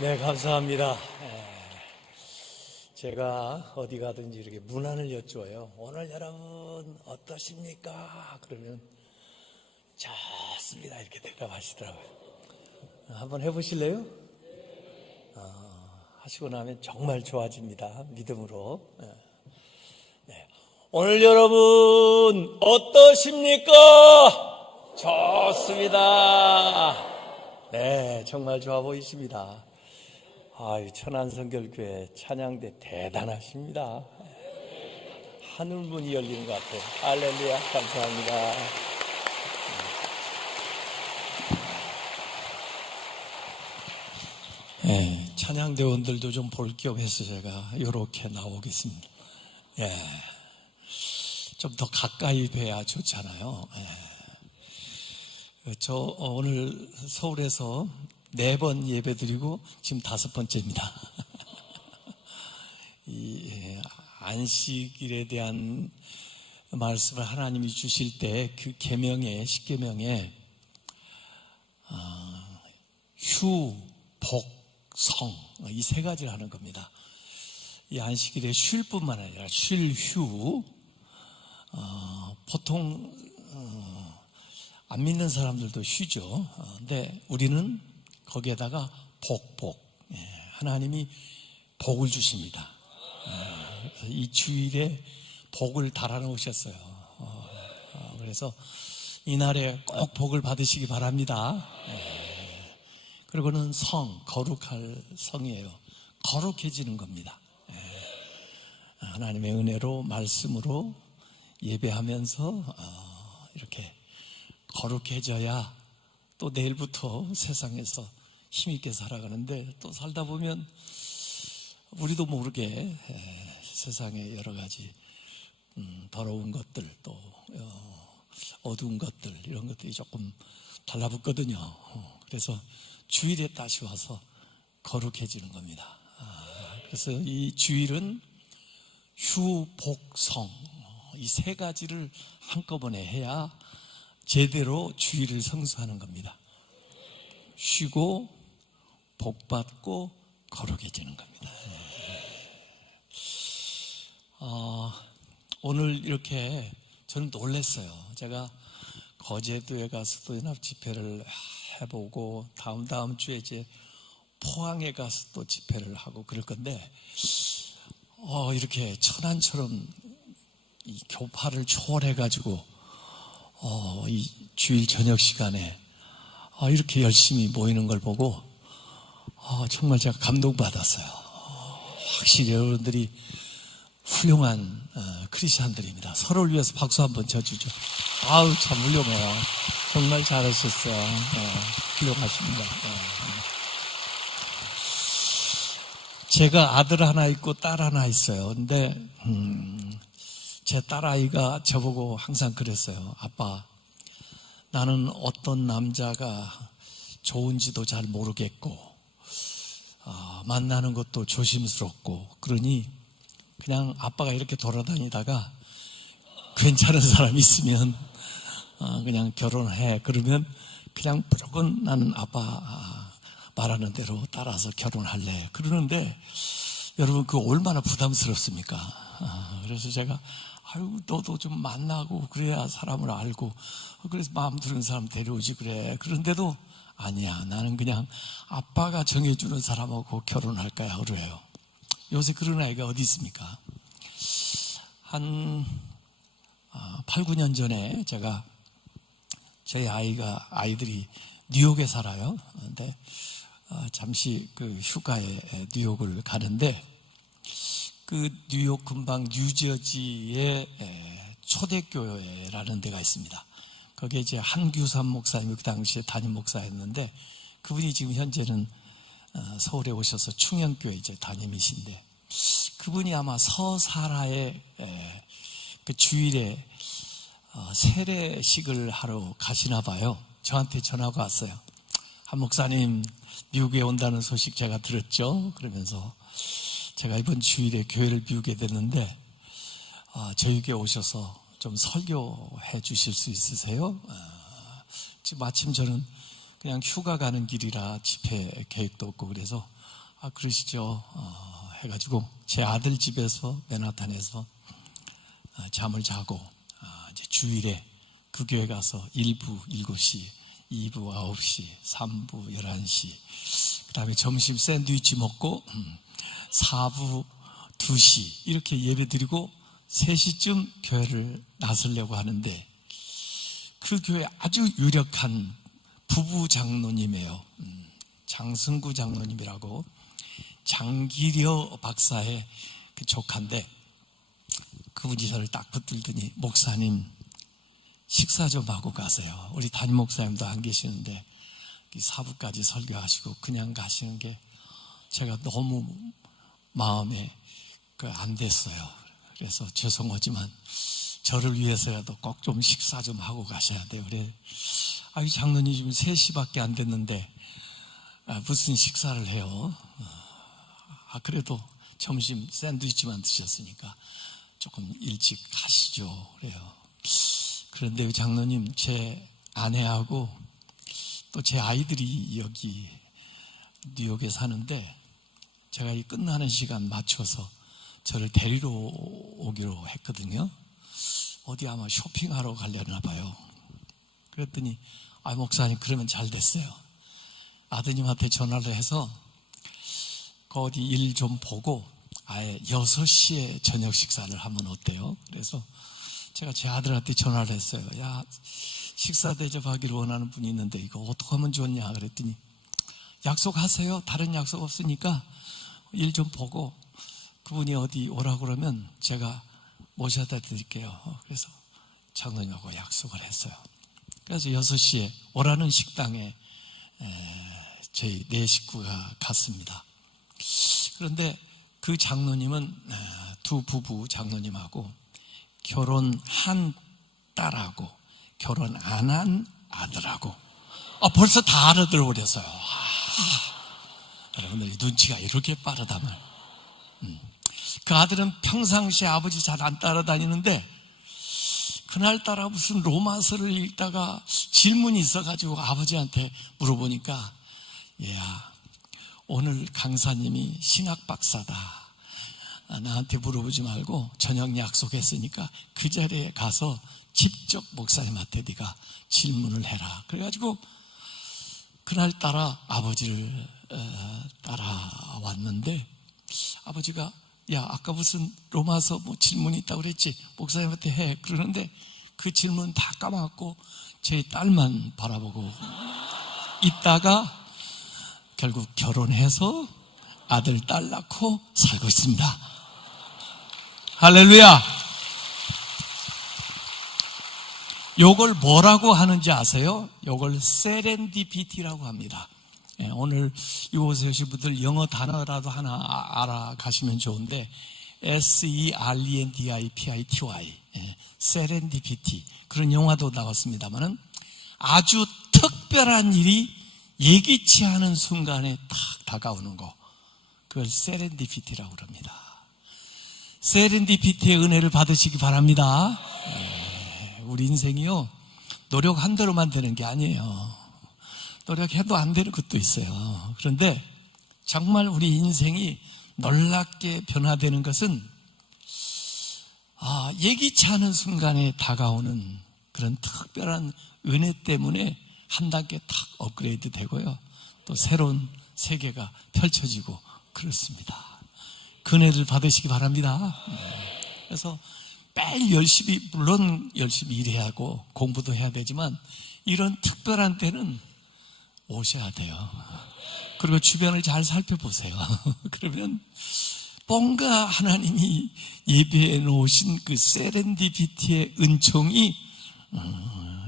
네, 감사합니다. 제가 어디 가든지 이렇게 문안을 여쭈어요. 오늘 여러분 어떠십니까? 그러면 좋습니다. 이렇게 대답하시더라고요. 한번 해보실래요? 하시고 나면 정말 좋아집니다. 믿음으로. 네. 오늘 여러분 어떠십니까? 좋습니다. 네, 정말 좋아 보이십니다. 천안성결교회 찬양대 대단하십니다. 하늘문이 열리는 것 같아요. 할렐루야, 감사합니다. 네, 찬양대원들도 좀 볼 겸 해서 제가 이렇게 나오겠습니다. 좀 더 가까이 뵈야 좋잖아요. 저 오늘 서울에서 4번 예배 드리고 지금 5번째입니다. 이 안식일에 대한 말씀을 하나님이 주실 때 그 계명에 10계명에 휴, 복, 성 이 3가지를 하는 겁니다. 이 안식일에 쉴 뿐만 아니라 쉴, 휴 보통 안 믿는 사람들도 쉬죠. 근데 우리는 거기에다가 복. 하나님이 복을 주십니다. 이 주일에 복을 달아놓으셨어요. 그래서 이날에 꼭 복을 받으시기 바랍니다. 그리고는 성, 거룩할 성이에요. 거룩해지는 겁니다. 하나님의 은혜로 말씀으로 예배하면서 이렇게 거룩해져야 또 내일부터 세상에서 힘있게 살아가는데, 또 살다 보면 우리도 모르게 세상의 여러 가지 더러운 것들, 또 어두운 것들, 이런 것들이 조금 달라붙거든요. 그래서 주일에 다시 와서 거룩해지는 겁니다. 그래서 이 주일은 휴, 복, 성 이 3가지를 한꺼번에 해야 제대로 주일을 성수하는 겁니다. 쉬고 복받고 거룩해지는 겁니다. 오늘 이렇게 저는 놀랐어요. 제가 거제도에 가서 연합 집회를 해보고 다음 주에 이제 포항에 가서 또 집회를 하고 그럴 건데, 이렇게 천안처럼 이 교파를 초월해가지고 이 주일 저녁 시간에 이렇게 열심히 모이는 걸 보고 정말 제가 감동받았어요. 확실히 여러분들이 훌륭한 크리스찬들입니다. 서로를 위해서 박수 한번 쳐주죠. 참 훌륭해요. 정말 잘하셨어요. 훌륭하십니다. 제가 아들 하나 있고 딸 하나 있어요. 근데 제 딸아이가 저보고 항상 그랬어요. 아빠, 나는 어떤 남자가 좋은지도 잘 모르겠고 만나는 것도 조심스럽고, 그러니 그냥 아빠가 이렇게 돌아다니다가 괜찮은 사람 있으면 그냥 결혼해. 그러면 그냥 무조건 나는 아빠 말하는 대로 따라서 결혼할래. 그러는데 여러분, 그거 얼마나 부담스럽습니까? 그래서 제가 너도 좀 만나고 그래야 사람을 알고, 그래서 마음 드는 사람 데려오지 그래. 그런데도 아니야, 나는 그냥 아빠가 정해주는 사람하고 결혼할 거야 그래요. 요새 그런 아이가 어디 있습니까? 한 8, 9년 전에 제가 저희 아이들이 뉴욕에 살아요. 근데 잠시 그 휴가에 뉴욕을 가는데, 그 뉴욕 근방 뉴저지에 초대교회라는 데가 있습니다. 거기에 이제 한규삼 목사님이 그 당시에 담임 목사였는데, 그분이 지금 현재는 서울에 오셔서 충영교회 이제 담임이신데, 그분이 아마 서사라에 그 주일에 세례식을 하러 가시나 봐요. 저한테 전화가 왔어요. 한 목사님, 미국에 온다는 소식 제가 들었죠. 그러면서 제가 이번 주일에 교회를 비우게 됐는데 저희 교회 오셔서 좀 설교해 주실 수 있으세요? 지금 마침 저는 그냥 휴가 가는 길이라 집회 계획도 없고 그래서 그러시죠. 해가지고 제 아들 집에서 맨하탄에서 잠을 자고 이제 주일에 그 교회 가서 1부 7시, 2부 9시, 3부 11시, 그 다음에 점심 샌드위치 먹고 4부 2시 이렇게 예배 드리고 3시쯤 교회를 나서려고 하는데, 그 교회 아주 유력한 부부 장로님이에요. 장승구 장로님이라고, 장기려 박사의 그 조카인데, 그분이 저를 딱 붙들더니 목사님 식사 좀 하고 가세요. 우리 담임 목사님도 안 계시는데 사부까지 설교하시고 그냥 가시는 게 제가 너무 마음에 안 됐어요. 그래서 죄송하지만 저를 위해서라도 꼭 좀 식사 좀 하고 가셔야 돼요. 그래, 장로님 지금 3시밖에 안 됐는데 무슨 식사를 해요? 그래도 점심 샌드위치만 드셨으니까 조금 일찍 가시죠. 그래요. 그런데 장로님, 제 아내하고 또 제 아이들이 여기 뉴욕에 사는데, 제가 이 끝나는 시간 맞춰서 저를 데리러 오기로 했거든요. 어디 아마 쇼핑하러 가려나 봐요. 그랬더니 목사님, 그러면 잘 됐어요. 아드님한테 전화를 해서 그 어디 일 좀 보고 아예 6시에 저녁 식사를 하면 어때요? 그래서 제가 제 아들한테 전화를 했어요. 야, 식사 대접하기를 원하는 분이 있는데 이거 어떻게 하면 좋냐? 그랬더니 약속하세요. 다른 약속 없으니까 일 좀 보고 그분이 어디 오라고 그러면 제가 모셔다 드릴게요. 그래서 장로님하고 약속을 했어요. 그래서 6시에 오라는 식당에 저희 4식구가 갔습니다. 그런데 그 장로님은 두 부부 장로님하고 결혼한 딸하고 결혼 안 한 아들하고 벌써 다 알아들어 버렸어요. 여러분들 눈치가 이렇게 빠르다면. 그 아들은 평상시에 아버지 잘 안 따라다니는데 그날따라 무슨 로마서를 읽다가 질문이 있어가지고 아버지한테 물어보니까, 얘야, 오늘 강사님이 신학 박사다. 나한테 물어보지 말고 저녁 약속했으니까 그 자리에 가서 직접 목사님한테 네가 질문을 해라. 그래가지고 그날따라 아버지를 따라왔는데, 아버지가 야, 아까 무슨 로마서 질문이 있다고 그랬지? 목사님한테 해. 그러는데 그 질문 다 까먹고 제 딸만 바라보고 있다가 결국 결혼해서 아들, 딸 낳고 살고 있습니다. 할렐루야! 요걸 뭐라고 하는지 아세요? 요걸 세렌디피티라고 합니다. 오늘 이곳에 오신 분들 영어 단어라도 하나 알아가시면 좋은데, SERENDIPITY, 세렌디피티. 그런 영화도 나왔습니다만은 아주 특별한 일이 예기치 않은 순간에 탁 다가오는 거, 그걸 세렌디피티라고 합니다. 세렌디피티의 은혜를 받으시기 바랍니다. 우리 인생이요, 노력한 대로만 되는 게 아니에요. 노력해도 안 되는 것도 있어요. 그런데 정말 우리 인생이 놀랍게 변화되는 것은 예기치 않은 순간에 다가오는 그런 특별한 은혜 때문에 한 단계 탁 업그레이드 되고요, 또 새로운 세계가 펼쳐지고 그렇습니다. 그 은혜를 받으시기 바랍니다. 그래서 매일 열심히, 물론 열심히 일해야 하고 공부도 해야 되지만 이런 특별한 때는 오셔야 돼요. 그리고 주변을 잘 살펴보세요. 그러면 뭔가 하나님이 예배해 놓으신 그 세렌디피티의 은총이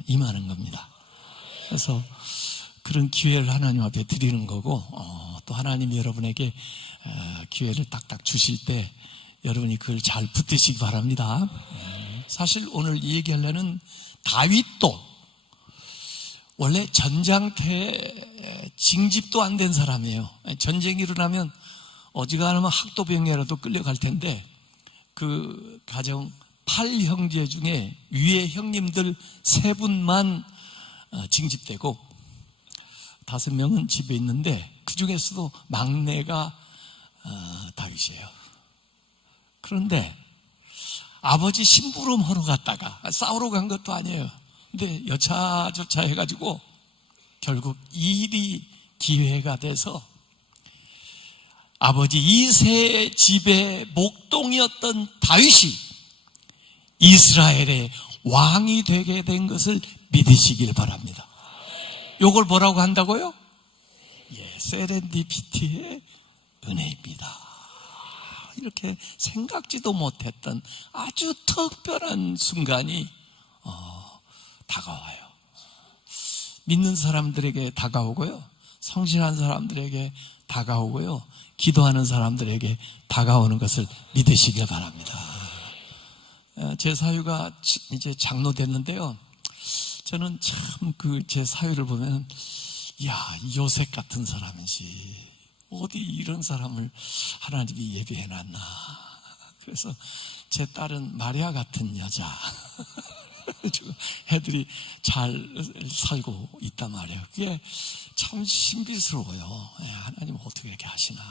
임하는 겁니다. 그래서 그런 기회를 하나님 앞에 드리는 거고, 또 하나님이 여러분에게 기회를 딱딱 주실 때 여러분이 그걸 잘 붙드시기 바랍니다. 사실 오늘 얘기하려는 다윗도 원래 전장터에 징집도 안 된 사람이에요. 전쟁이 일어나면 어지간하면 학도병이라도 끌려갈 텐데, 그 가정 8형제 중에 위에 형님들 3분만 징집되고 5명은 집에 있는데, 그 중에서도 막내가 다윗이에요. 그런데 아버지 심부름하러 갔다가 싸우러 간 것도 아니에요. 근데 여차저차 해가지고 결국 일이 기회가 돼서 아버지 이새의 집의 목동이었던 다윗이 이스라엘의 왕이 되게 된 것을 믿으시길 바랍니다. 요걸 뭐라고 한다고요? 세렌디피티의 은혜입니다. 이렇게 생각지도 못했던 아주 특별한 순간이 다가와요. 믿는 사람들에게 다가오고요, 성실한 사람들에게 다가오고요, 기도하는 사람들에게 다가오는 것을 믿으시길 바랍니다. 제 사유가 이제 장로 됐는데요, 저는 참 제 사유를 보면 요셉 같은 사람이지 어디 이런 사람을 하나님이 예비해놨나. 그래서 제 딸은 마리아 같은 여자 애들이 잘 살고 있단 말이에요. 그게 참 신비스러워요. 하나님 어떻게 이렇게 하시나.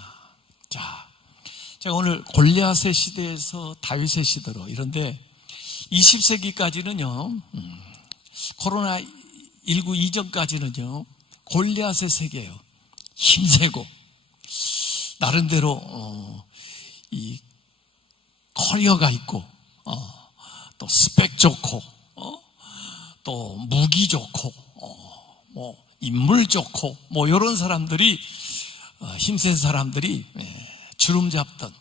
자, 제가 오늘 골리앗의 시대에서 다윗의 시대로, 이런데 20세기까지는요 코로나19 이전까지는요 골리앗의 세계예요. 힘세고 나름대로 이 커리어가 있고 또 스펙 좋고 또 무기 좋고 뭐 인물 좋고 뭐 이런 사람들이 힘센 사람들이 주름 잡던,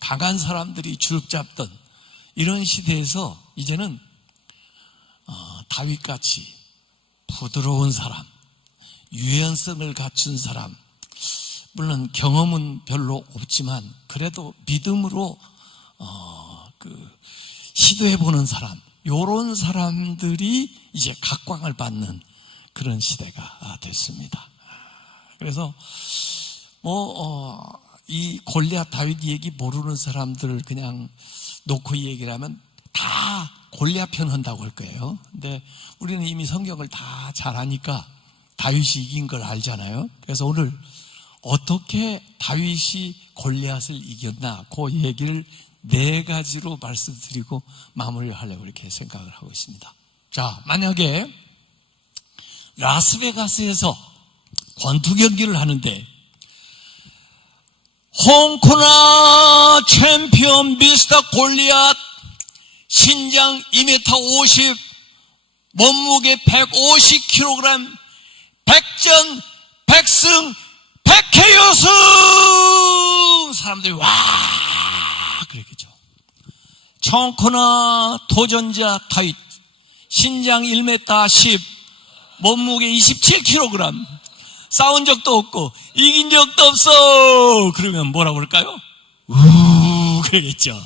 강한 사람들이 주름 잡던 이런 시대에서 이제는 다윗같이 부드러운 사람, 유연성을 갖춘 사람, 물론 경험은 별로 없지만 그래도 믿음으로 시도해보는 사람, 요런 사람들이 이제 각광을 받는 그런 시대가 됐습니다. 그래서 이 골리앗 다윗 얘기 모르는 사람들 그냥 놓고 이 얘기를 하면 다 골리앗 편 한다고 할 거예요. 근데 우리는 이미 성경을 다 잘 아니까 다윗이 이긴 걸 알잖아요. 그래서 오늘 어떻게 다윗이 골리앗을 이겼나, 그 얘기를 4가지로 말씀드리고 마무리를 하려고 이렇게 생각을 하고 있습니다. 자, 만약에 라스베가스에서 권투 경기를 하는데 홍코나 챔피언 미스터 골리앗, 신장 2m 50, 몸무게 150kg, 백전, 백승, 백회여승! 사람들이 와! 그랬겠죠. 청코나 도전자 다윗, 신장 1m 10, 몸무게 27kg, 싸운 적도 없고 이긴 적도 없어. 그러면 뭐라고 그럴까요? 그러겠죠.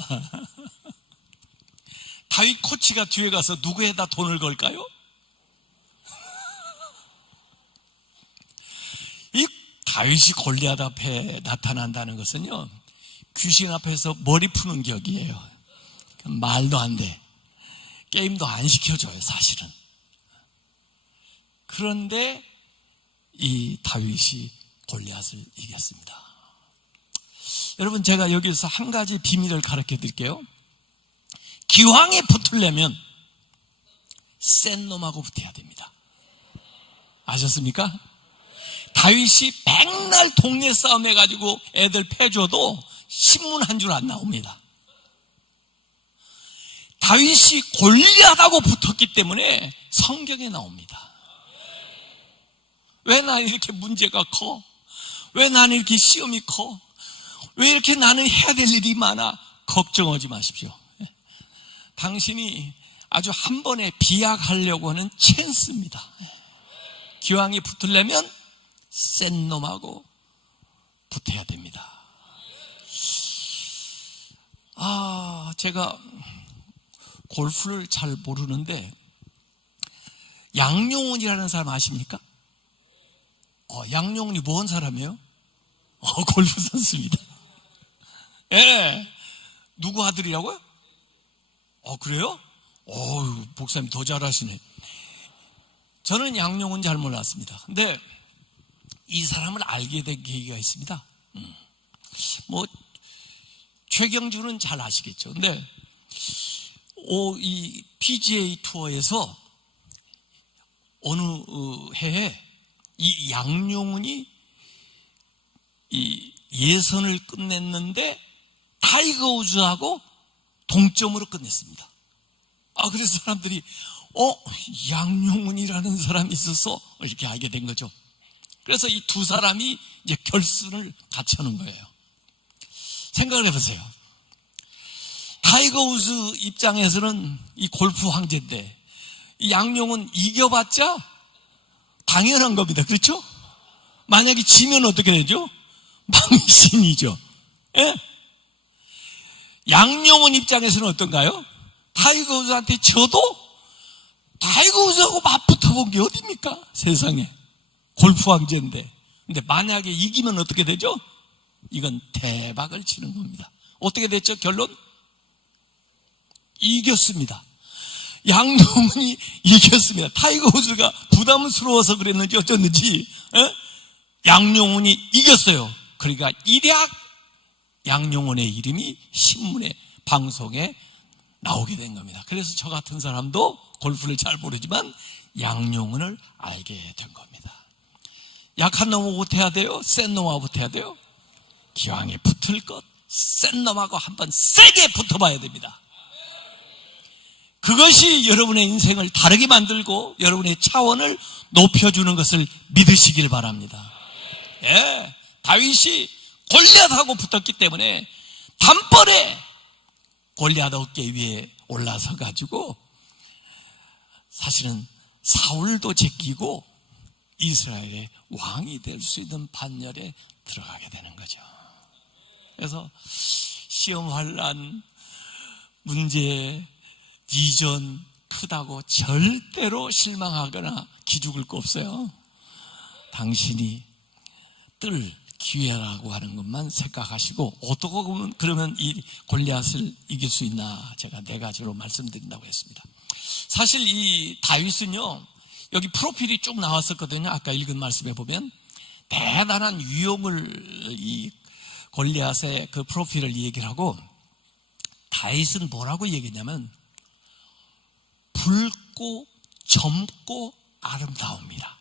다윗 코치가 뒤에 가서 누구에다 돈을 걸까요? 이 다윗이 골리앗 앞에 나타난다는 것은요, 귀신 앞에서 머리 푸는 격이에요. 말도 안 돼. 게임도 안 시켜줘요, 사실은. 그런데 이 다윗이 골리앗을 이겼습니다. 여러분, 제가 여기서 한 가지 비밀을 가르쳐 드릴게요. 기왕에 붙으려면 센 놈하고 붙어야 됩니다. 아셨습니까? 다윗이 백날 동네 싸움 해가지고 애들 패줘도 신문 한 줄 안 나옵니다. 다윗이 골리앗하고 붙었기 때문에 성경에 나옵니다. 왜 나는 이렇게 문제가 커? 왜 나는 이렇게 시험이 커? 왜 이렇게 나는 해야 될 일이 많아? 걱정하지 마십시오. 당신이 아주 한 번에 비약하려고 하는 찬스입니다. 기왕에 붙으려면 센 놈하고 붙어야 됩니다. 제가 골프를 잘 모르는데 양용훈이라는 사람 아십니까? 양용훈이 뭔 사람이에요? 골프 선수입니다. 예. 누구 아들이라고요? 그래요? 목사님 더 잘하시네. 저는 양용훈 잘 몰랐습니다. 근데 이 사람을 알게 된 계기가 있습니다. 뭐 최경주는 잘 아시겠죠. 근데 이 PGA 투어에서 어느 해에 이 양용은이 이 예선을 끝냈는데 타이거 우즈하고 동점으로 끝냈습니다. 그래서 사람들이 양용은이라는 사람이 있어서 이렇게 알게 된 거죠. 그래서 이 두 사람이 이제 결승을 갖추는 거예요. 생각을 해보세요. 타이거 우즈 입장에서는 이 골프 황제인데 이 양용은 이겨봤자 당연한 겁니다. 그렇죠? 만약에 지면 어떻게 되죠? 망신이죠. 예? 양용은 입장에서는 어떤가요? 타이거 우즈한테 져도 타이거 우즈하고 맞붙어본 게 어딥니까? 세상에. 골프 황제인데. 근데 만약에 이기면 어떻게 되죠? 이건 대박을 치는 겁니다. 어떻게 됐죠? 결론? 이겼습니다. 양용은이 이겼습니다. 타이거 우즈가 부담스러워서 그랬는지 어쩌는지 양용은이 이겼어요. 그러니까 일약 양용은의 이름이 신문에 방송에 나오게 된 겁니다. 그래서 저 같은 사람도 골프를 잘 모르지만 양용은을 알게 된 겁니다. 약한 놈하고 붙어야 돼요? 센 놈하고 붙어야 돼요? 기왕에 붙을 것 센 놈하고 한번 세게 붙어봐야 됩니다. 그것이 여러분의 인생을 다르게 만들고 여러분의 차원을 높여주는 것을 믿으시길 바랍니다. 예, 다윗이 골리앗하고 붙었기 때문에 단번에 골리앗 어깨 위에 올라서 가지고 사실은 사울도 제끼고 이스라엘의 왕이 될 수 있는 반열에 들어가게 되는 거죠. 그래서 시험 환난 문제 비전 크다고 절대로 실망하거나 기죽을 거 없어요. 당신이 뜰 기회라고 하는 것만 생각하시고 어떻게 보면 그러면 이 골리앗을 이길 수 있나 제가 네 가지로 말씀드린다고 했습니다. 사실 이 다윗은요 여기 프로필이 쭉 나왔었거든요. 아까 읽은 말씀에 보면 대단한 위험을 이 골리앗의 그 프로필을 얘기를 하고 다윗은 뭐라고 얘기했냐면 붉고 젊고 아름다움이라.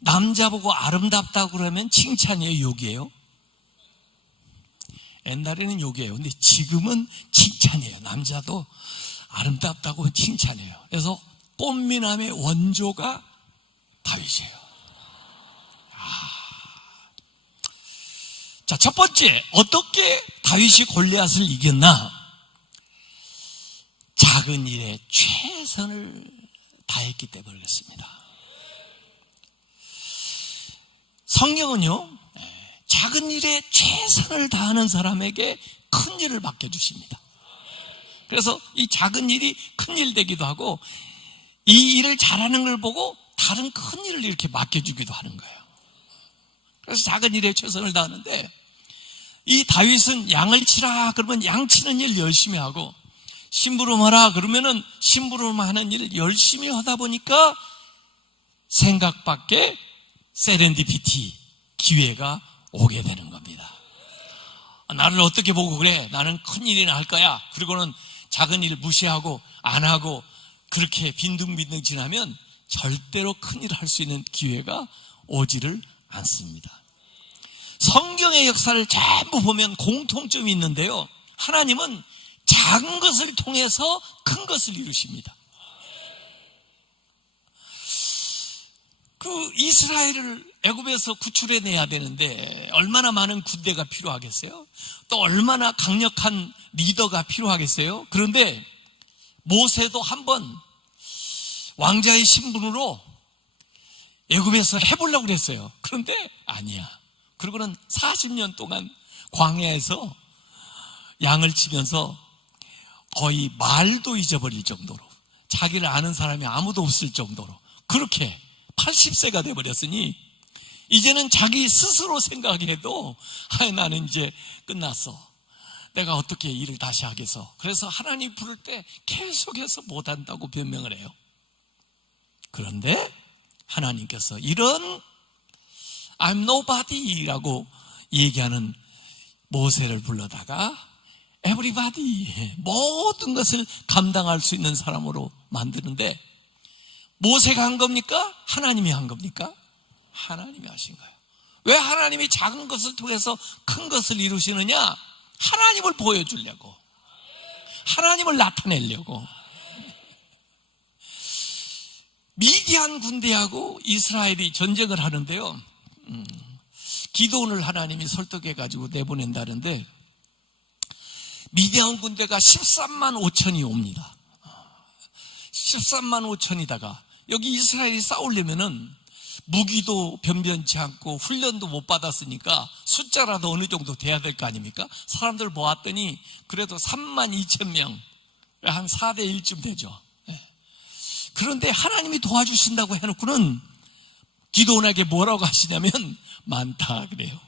남자 보고 아름답다고 그러면 칭찬이에요, 욕이에요? 옛날에는 욕이에요. 근데 지금은 칭찬이에요. 남자도 아름답다고 칭찬해요. 그래서 꽃미남의 원조가 다윗이에요. 자, 첫 번째, 어떻게 다윗이 골리앗을 이겼나? 작은 일에 최선을 다했기 때문에 그렇습니다. 성경은요, 작은 일에 최선을 다하는 사람에게 큰 일을 맡겨주십니다. 그래서 이 작은 일이 큰 일 되기도 하고 이 일을 잘하는 걸 보고 다른 큰 일을 이렇게 맡겨주기도 하는 거예요. 그래서 작은 일에 최선을 다하는데 이 다윗은 양을 치라 그러면 양 치는 일 열심히 하고 심부름하라 그러면은 심부름하는 일 열심히 하다 보니까 생각 밖에 세렌디피티 기회가 오게 되는 겁니다. 나를 어떻게 보고 그래? 나는 큰 일이나 할 거야. 그리고는 작은 일 무시하고 안 하고 그렇게 빈둥빈둥 지나면 절대로 큰 일을 할 수 있는 기회가 오지를 않습니다. 성경의 역사를 전부 보면 공통점이 있는데요. 하나님은 작은 것을 통해서 큰 것을 이루십니다. 그 이스라엘을 애굽에서 구출해내야 되는데 얼마나 많은 군대가 필요하겠어요? 또 얼마나 강력한 리더가 필요하겠어요? 그런데 모세도 한번 왕자의 신분으로 애굽에서 해보려고 그랬어요. 그런데 아니야. 그리고는 40년 동안 광야에서 양을 치면서 거의 말도 잊어버릴 정도로 자기를 아는 사람이 아무도 없을 정도로 그렇게 80세가 돼버렸으니 이제는 자기 스스로 생각해도 나는 이제 끝났어. 내가 어떻게 일을 다시 하겠어. 그래서 하나님 부를 때 계속해서 못한다고 변명을 해요. 그런데 하나님께서 이런 I'm nobody라고 얘기하는 모세를 불러다가 everybody, 모든 것을 감당할 수 있는 사람으로 만드는데, 모세가 한 겁니까? 하나님이 한 겁니까? 하나님이 하신 거예요. 왜 하나님이 작은 것을 통해서 큰 것을 이루시느냐? 하나님을 보여주려고, 하나님을 나타내려고. 미디안 군대하고 이스라엘이 전쟁을 하는데요, 기드온을 하나님이 설득해가지고 내보낸다는데, 미디안 군대가 13만 5천이 옵니다. 13만 5천이다가 여기 이스라엘이 싸우려면은 무기도 변변치 않고 훈련도 못 받았으니까 숫자라도 어느 정도 돼야 될 거 아닙니까? 사람들 보았더니 그래도 3만 2천 명, 한 4대 1쯤 되죠. 그런데 하나님이 도와주신다고 해놓고는 기드온에게 뭐라고 하시냐면 많다 그래요.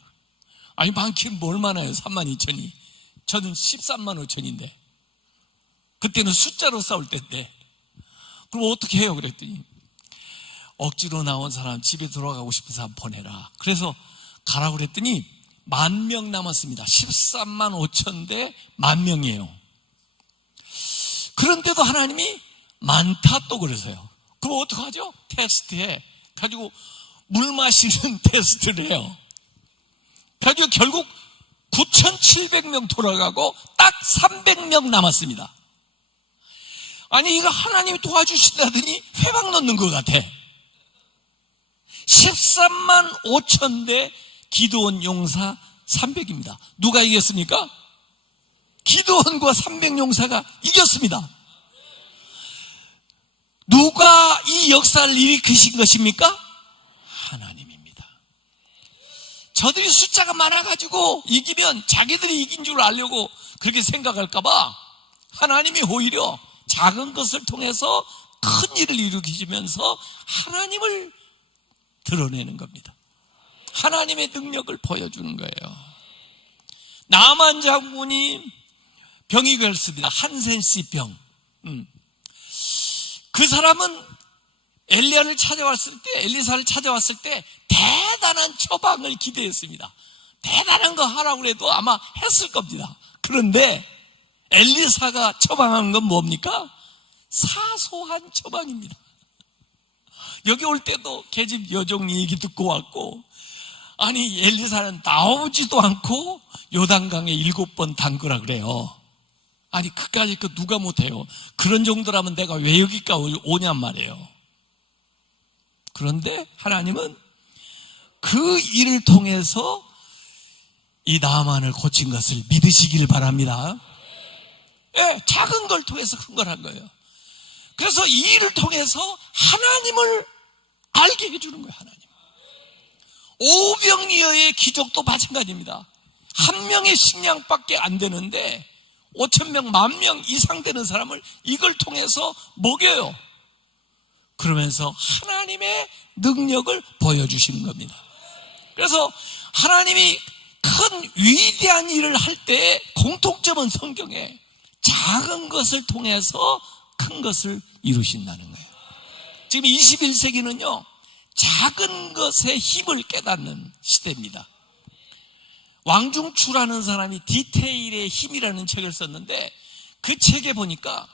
아니 많긴 뭘 많아요. 3만 2천이. 저는 13만 5천인데 그때는 숫자로 싸울 때인데 그럼 어떻게 해요? 그랬더니 억지로 나온 사람 집에 들어가고 싶은 사람 보내라. 그래서 가라고 그랬더니 10,000명 남았습니다. 13만 5천 대 10,000명이에요. 그런데도 하나님이 많다 또 그러세요. 그럼 어떡하죠? 테스트해 가지고 물 마시는 테스트를 해요. 가지고 결국 9,700명 돌아가고 딱 300명 남았습니다. 아니 이거 하나님이 도와주신다더니 회방 넣는 것 같아. 13만 5천 대 기드온 용사 300입니다. 누가 이겼습니까? 기드온과 300 용사가 이겼습니다. 누가 이 역사를 일으키신 것입니까? 하나님입니다. 저들이 숫자가 많아가지고 이기면 자기들이 이긴 줄 알려고 그렇게 생각할까봐 하나님이 오히려 작은 것을 통해서 큰 일을 일으키시면서 하나님을 드러내는 겁니다. 하나님의 능력을 보여주는 거예요. 나만 장군이 병이 걸렸습니다. 한센씨 병. 그 사람은 엘리사를 찾아왔을 때 대단한 처방을 기대했습니다. 대단한 거 하라고 해도 아마 했을 겁니다. 그런데 엘리사가 처방한 건 뭡니까? 사소한 처방입니다. 여기 올 때도 계집 여종 얘기 듣고 왔고, 아니 엘리사는 나오지도 않고 요단강에 7번 담그라 그래요. 아니 그까짓 거 누가 못해요. 그런 정도라면 내가 왜 여기까지 오냔 말이에요. 그런데 하나님은 그 일을 통해서 이 나만을 고친 것을 믿으시길 바랍니다. 예, 작은 걸 통해서 큰 걸 한 거예요. 그래서 이 일을 통해서 하나님을 알게 해주는 거예요. 하나님. 오병이어의 기적도 마찬가지입니다. 한 명의 식량밖에 안 되는데 5,000명, 10,000명 이상 되는 사람을 이걸 통해서 먹여요. 그러면서 하나님의 능력을 보여주시는 겁니다. 그래서 하나님이 큰 위대한 일을 할 때 공통점은 성경에 작은 것을 통해서 큰 것을 이루신다는 거예요. 지금 21세기는요 작은 것의 힘을 깨닫는 시대입니다. 왕중추라는 사람이 디테일의 힘이라는 책을 썼는데 그 책에 보니까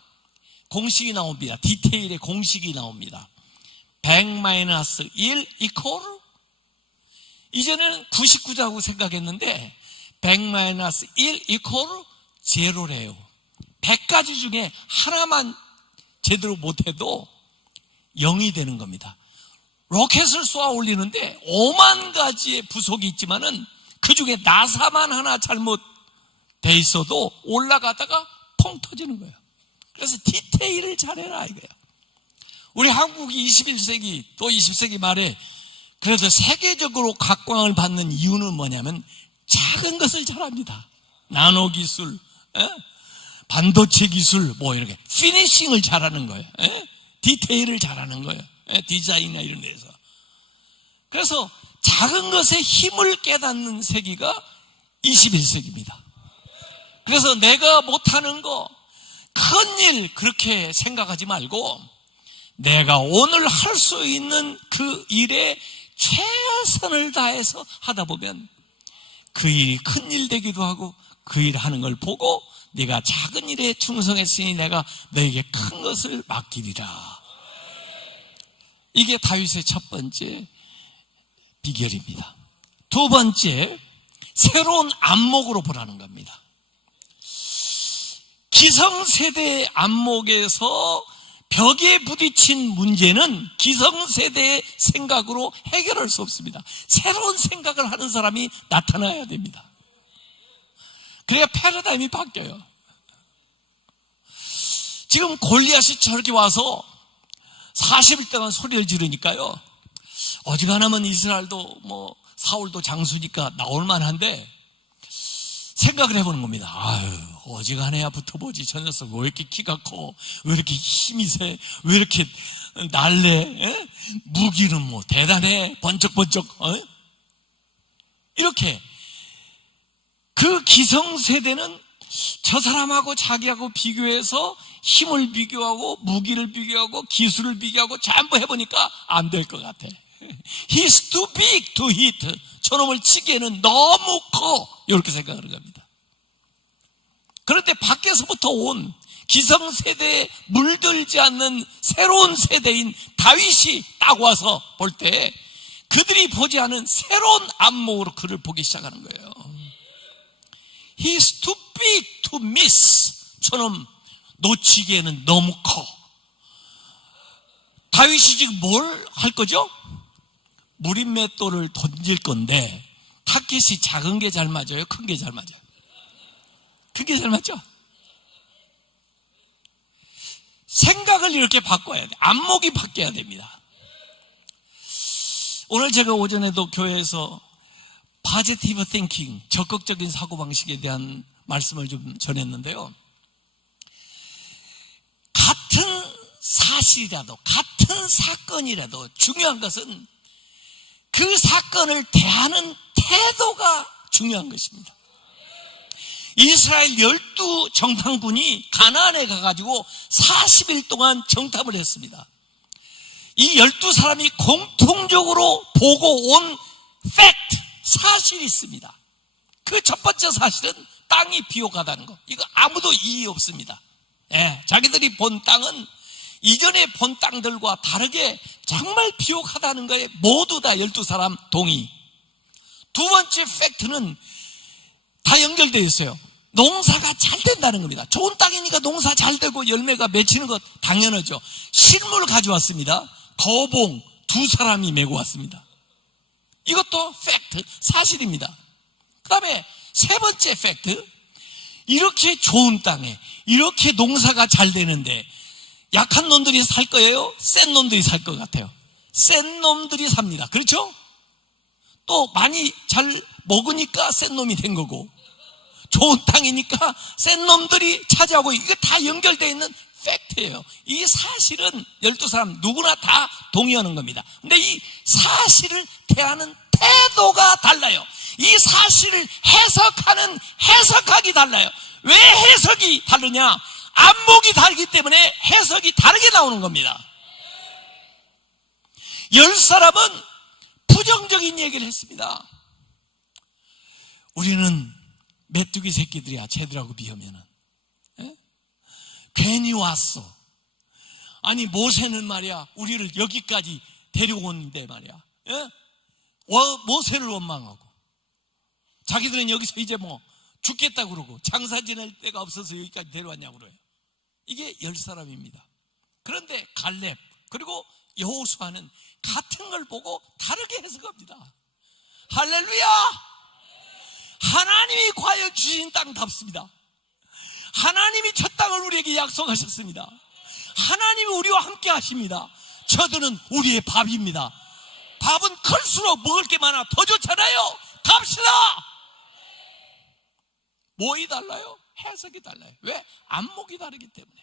공식이 나옵니다. 디테일의 공식이 나옵니다. 100-1 이퀄, 이전에는 99자고 생각했는데 100-1 이퀄 제로래요. 100가지 중에 하나만 제대로 못해도 0이 되는 겁니다. 로켓을 쏘아 올리는데 5만 가지의 부속이 있지만은 그 중에 나사만 하나 잘못 돼 있어도 올라가다가 펑 터지는 거예요. 그래서 디테일을 잘해라 이거야. 우리 한국이 21세기 또 20세기 말에 그래서 세계적으로 각광을 받는 이유는 뭐냐면 작은 것을 잘합니다. 나노 기술, 반도체 기술, 뭐 이렇게 피니싱을 잘하는 거예요. 디테일을 잘하는 거예요. 디자인이나 이런 데서. 그래서 작은 것의 힘을 깨닫는 세기가 21세기입니다. 그래서 내가 못하는 거, 큰 일 그렇게 생각하지 말고 내가 오늘 할 수 있는 그 일에 최선을 다해서 하다 보면 그 일이 큰 일 되기도 하고 그 일 하는 걸 보고 네가 작은 일에 충성했으니 내가 너에게 큰 것을 맡기리라. 이게 다윗의 첫 번째 비결입니다. 두 번째, 새로운 안목으로 보라는 겁니다. 기성세대의 안목에서 벽에 부딪힌 문제는 기성세대의 생각으로 해결할 수 없습니다. 새로운 생각을 하는 사람이 나타나야 됩니다. 그래야 패러다임이 바뀌어요. 지금 골리앗이 저렇게 와서 40일 동안 소리를 지르니까요, 어지간하면 이스라엘도 사울도 장수니까 나올만한데 생각을 해보는 겁니다. 아유, 어지간해야 붙어보지. 저 녀석 왜 이렇게 키가 커? 왜 이렇게 힘이 세? 왜 이렇게 날래? 에? 무기는 대단해. 번쩍번쩍. 이렇게 그 기성세대는 저 사람하고 자기하고 비교해서 힘을 비교하고 무기를 비교하고 기술을 비교하고 전부 해보니까 안 될 것 같아. He's too big to hit. 저놈을 치기에는 너무 커. 이렇게 생각하는 겁니다. 그런데 밖에서부터 온 기성세대에 물들지 않는 새로운 세대인 다윗이 딱 와서 볼 때 그들이 보지 않은 새로운 안목으로 그를 보기 시작하는 거예요. He's too big to miss. 저놈 놓치기에는 너무 커. 다윗이 지금 뭘 할 거죠? 무림맷돌을 던질 건데 타켓이 작은 게 잘 맞아요? 큰 게 잘 맞아요? 큰 게 잘 맞죠? 생각을 이렇게 바꿔야 돼. 안목이 바뀌어야 됩니다. 오늘 제가 오전에도 교회에서 포지티브 띵킹, 적극적인 사고방식에 대한 말씀을 좀 전했는데요. 같은 사실이라도, 같은 사건이라도 중요한 것은 그 사건을 대하는 태도가 중요한 것입니다. 이스라엘 12 정탐군이 가나안에 가가지고 40일 동안 정탐을 했습니다. 이 12사람이 공통적으로 보고 온 팩트, 사실이 있습니다. 그 첫 번째 사실은 땅이 비옥하다는 거. 이거 아무도 이의 없습니다. 자기들이 본 땅은 이전에 본 땅들과 다르게 정말 비옥하다는 거에 모두 다 12사람 동의. 두 번째 팩트는 다 연결되어 있어요. 농사가 잘 된다는 겁니다. 좋은 땅이니까 농사 잘 되고 열매가 맺히는 것 당연하죠. 실물 가져왔습니다. 거봉 2사람이 메고 왔습니다. 이것도 팩트, 사실입니다. 그 다음에 세 번째 팩트, 이렇게 좋은 땅에 이렇게 농사가 잘 되는데 약한 놈들이 살 거예요? 센 놈들이 살 것 같아요? 센 놈들이 삽니다. 그렇죠? 또 많이 잘 먹으니까 센 놈이 된 거고, 좋은 땅이니까 센 놈들이 차지하고, 이게 다 연결되어 있는 팩트예요. 이 사실은 12사람 누구나 다 동의하는 겁니다. 근데 이 사실을 대하는 태도가 달라요. 이 사실을 해석하는 해석하기 달라요. 왜 해석이 다르냐? 안목이 다르기 때문에 해석이 다르게 나오는 겁니다. 10사람은 부정적인 얘기를 했습니다. 우리는 메뚜기 새끼들이야, 쟤들하고 비하면은. 괜히 왔어. 아니, 모세는 말이야, 우리를 여기까지 데려오는데 말이야, 모세를 원망하고, 자기들은 여기서 이제 죽겠다 그러고 장사 지낼 데가 없어서 여기까지 데려왔냐고 그래요. 이게 10사람입니다. 그런데 갈렙 그리고 여호수아는 같은 걸 보고 다르게 해석합니다. 할렐루야! 하나님이 과연 주신 땅답습니다. 하나님이 저 땅을 우리에게 약속하셨습니다. 하나님이 우리와 함께 하십니다. 저들은 우리의 밥입니다. 밥은 클수록 먹을 게 많아 더 좋잖아요. 갑시다. 뭐이 달라요? 해석이 달라요. 왜? 안목이 다르기 때문에.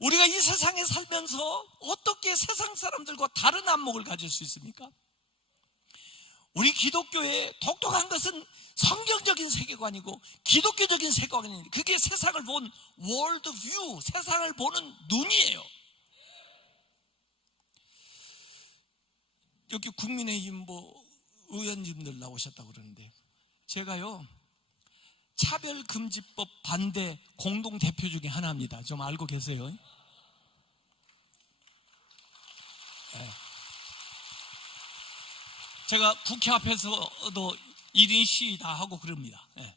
우리가 이 세상에 살면서 어떻게 세상 사람들과 다른 안목을 가질 수 있습니까? 우리 기독교의 독특한 것은 성경적인 세계관이고 기독교적인 세계관인데, 그게 세상을 본 월드뷰, 세상을 보는 눈이에요. 여기 국민의힘 의원님들 나오셨다고 그러는데, 제가요 차별금지법 반대 공동대표 중에 하나입니다. 좀 알고 계세요? 네. 제가 국회 앞에서도 1인 시위 다 하고 그럽니다. 네.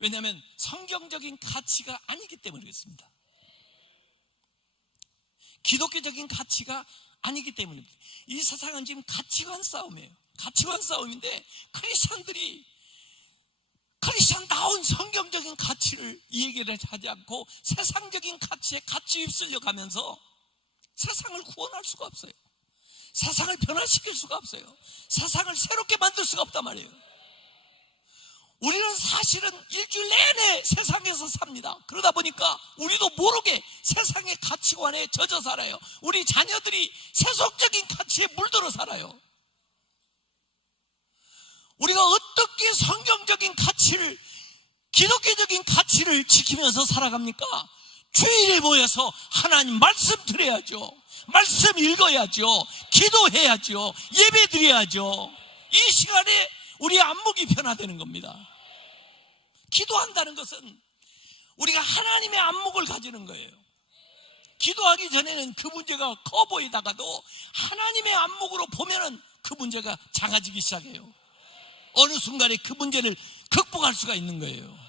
왜냐하면 성경적인 가치가 아니기 때문에 그렇습니다. 기독교적인 가치가 아니기 때문입니다. 이 세상은 지금 가치관 싸움이에요. 가치관 싸움인데, 크리스천다운 성경적인 가치를 얘기를 하지 않고 세상적인 가치에 같이 휩쓸려 가면서 세상을 구원할 수가 없어요. 세상을 변화시킬 수가 없어요. 세상을 새롭게 만들 수가 없단 말이에요. 우리는 사실은 일주일 내내 세상에서 삽니다. 그러다 보니까 우리도 모르게 세상의 가치관에 젖어 살아요. 우리 자녀들이 세속적인 가치에 물들어 살아요. 우리가 어떻게 성경적인 가치를, 기독교적인 가치를 지키면서 살아갑니까? 주일에 모여서 하나님 말씀 드려야죠. 말씀 읽어야죠. 기도해야죠. 예배 드려야죠. 이 시간에 우리 안목이 변화되는 겁니다. 기도한다는 것은 우리가 하나님의 안목을 가지는 거예요. 기도하기 전에는 그 문제가 커 보이다가도 하나님의 안목으로 보면은 그 문제가 작아지기 시작해요. 어느 순간에 그 문제를 극복할 수가 있는 거예요.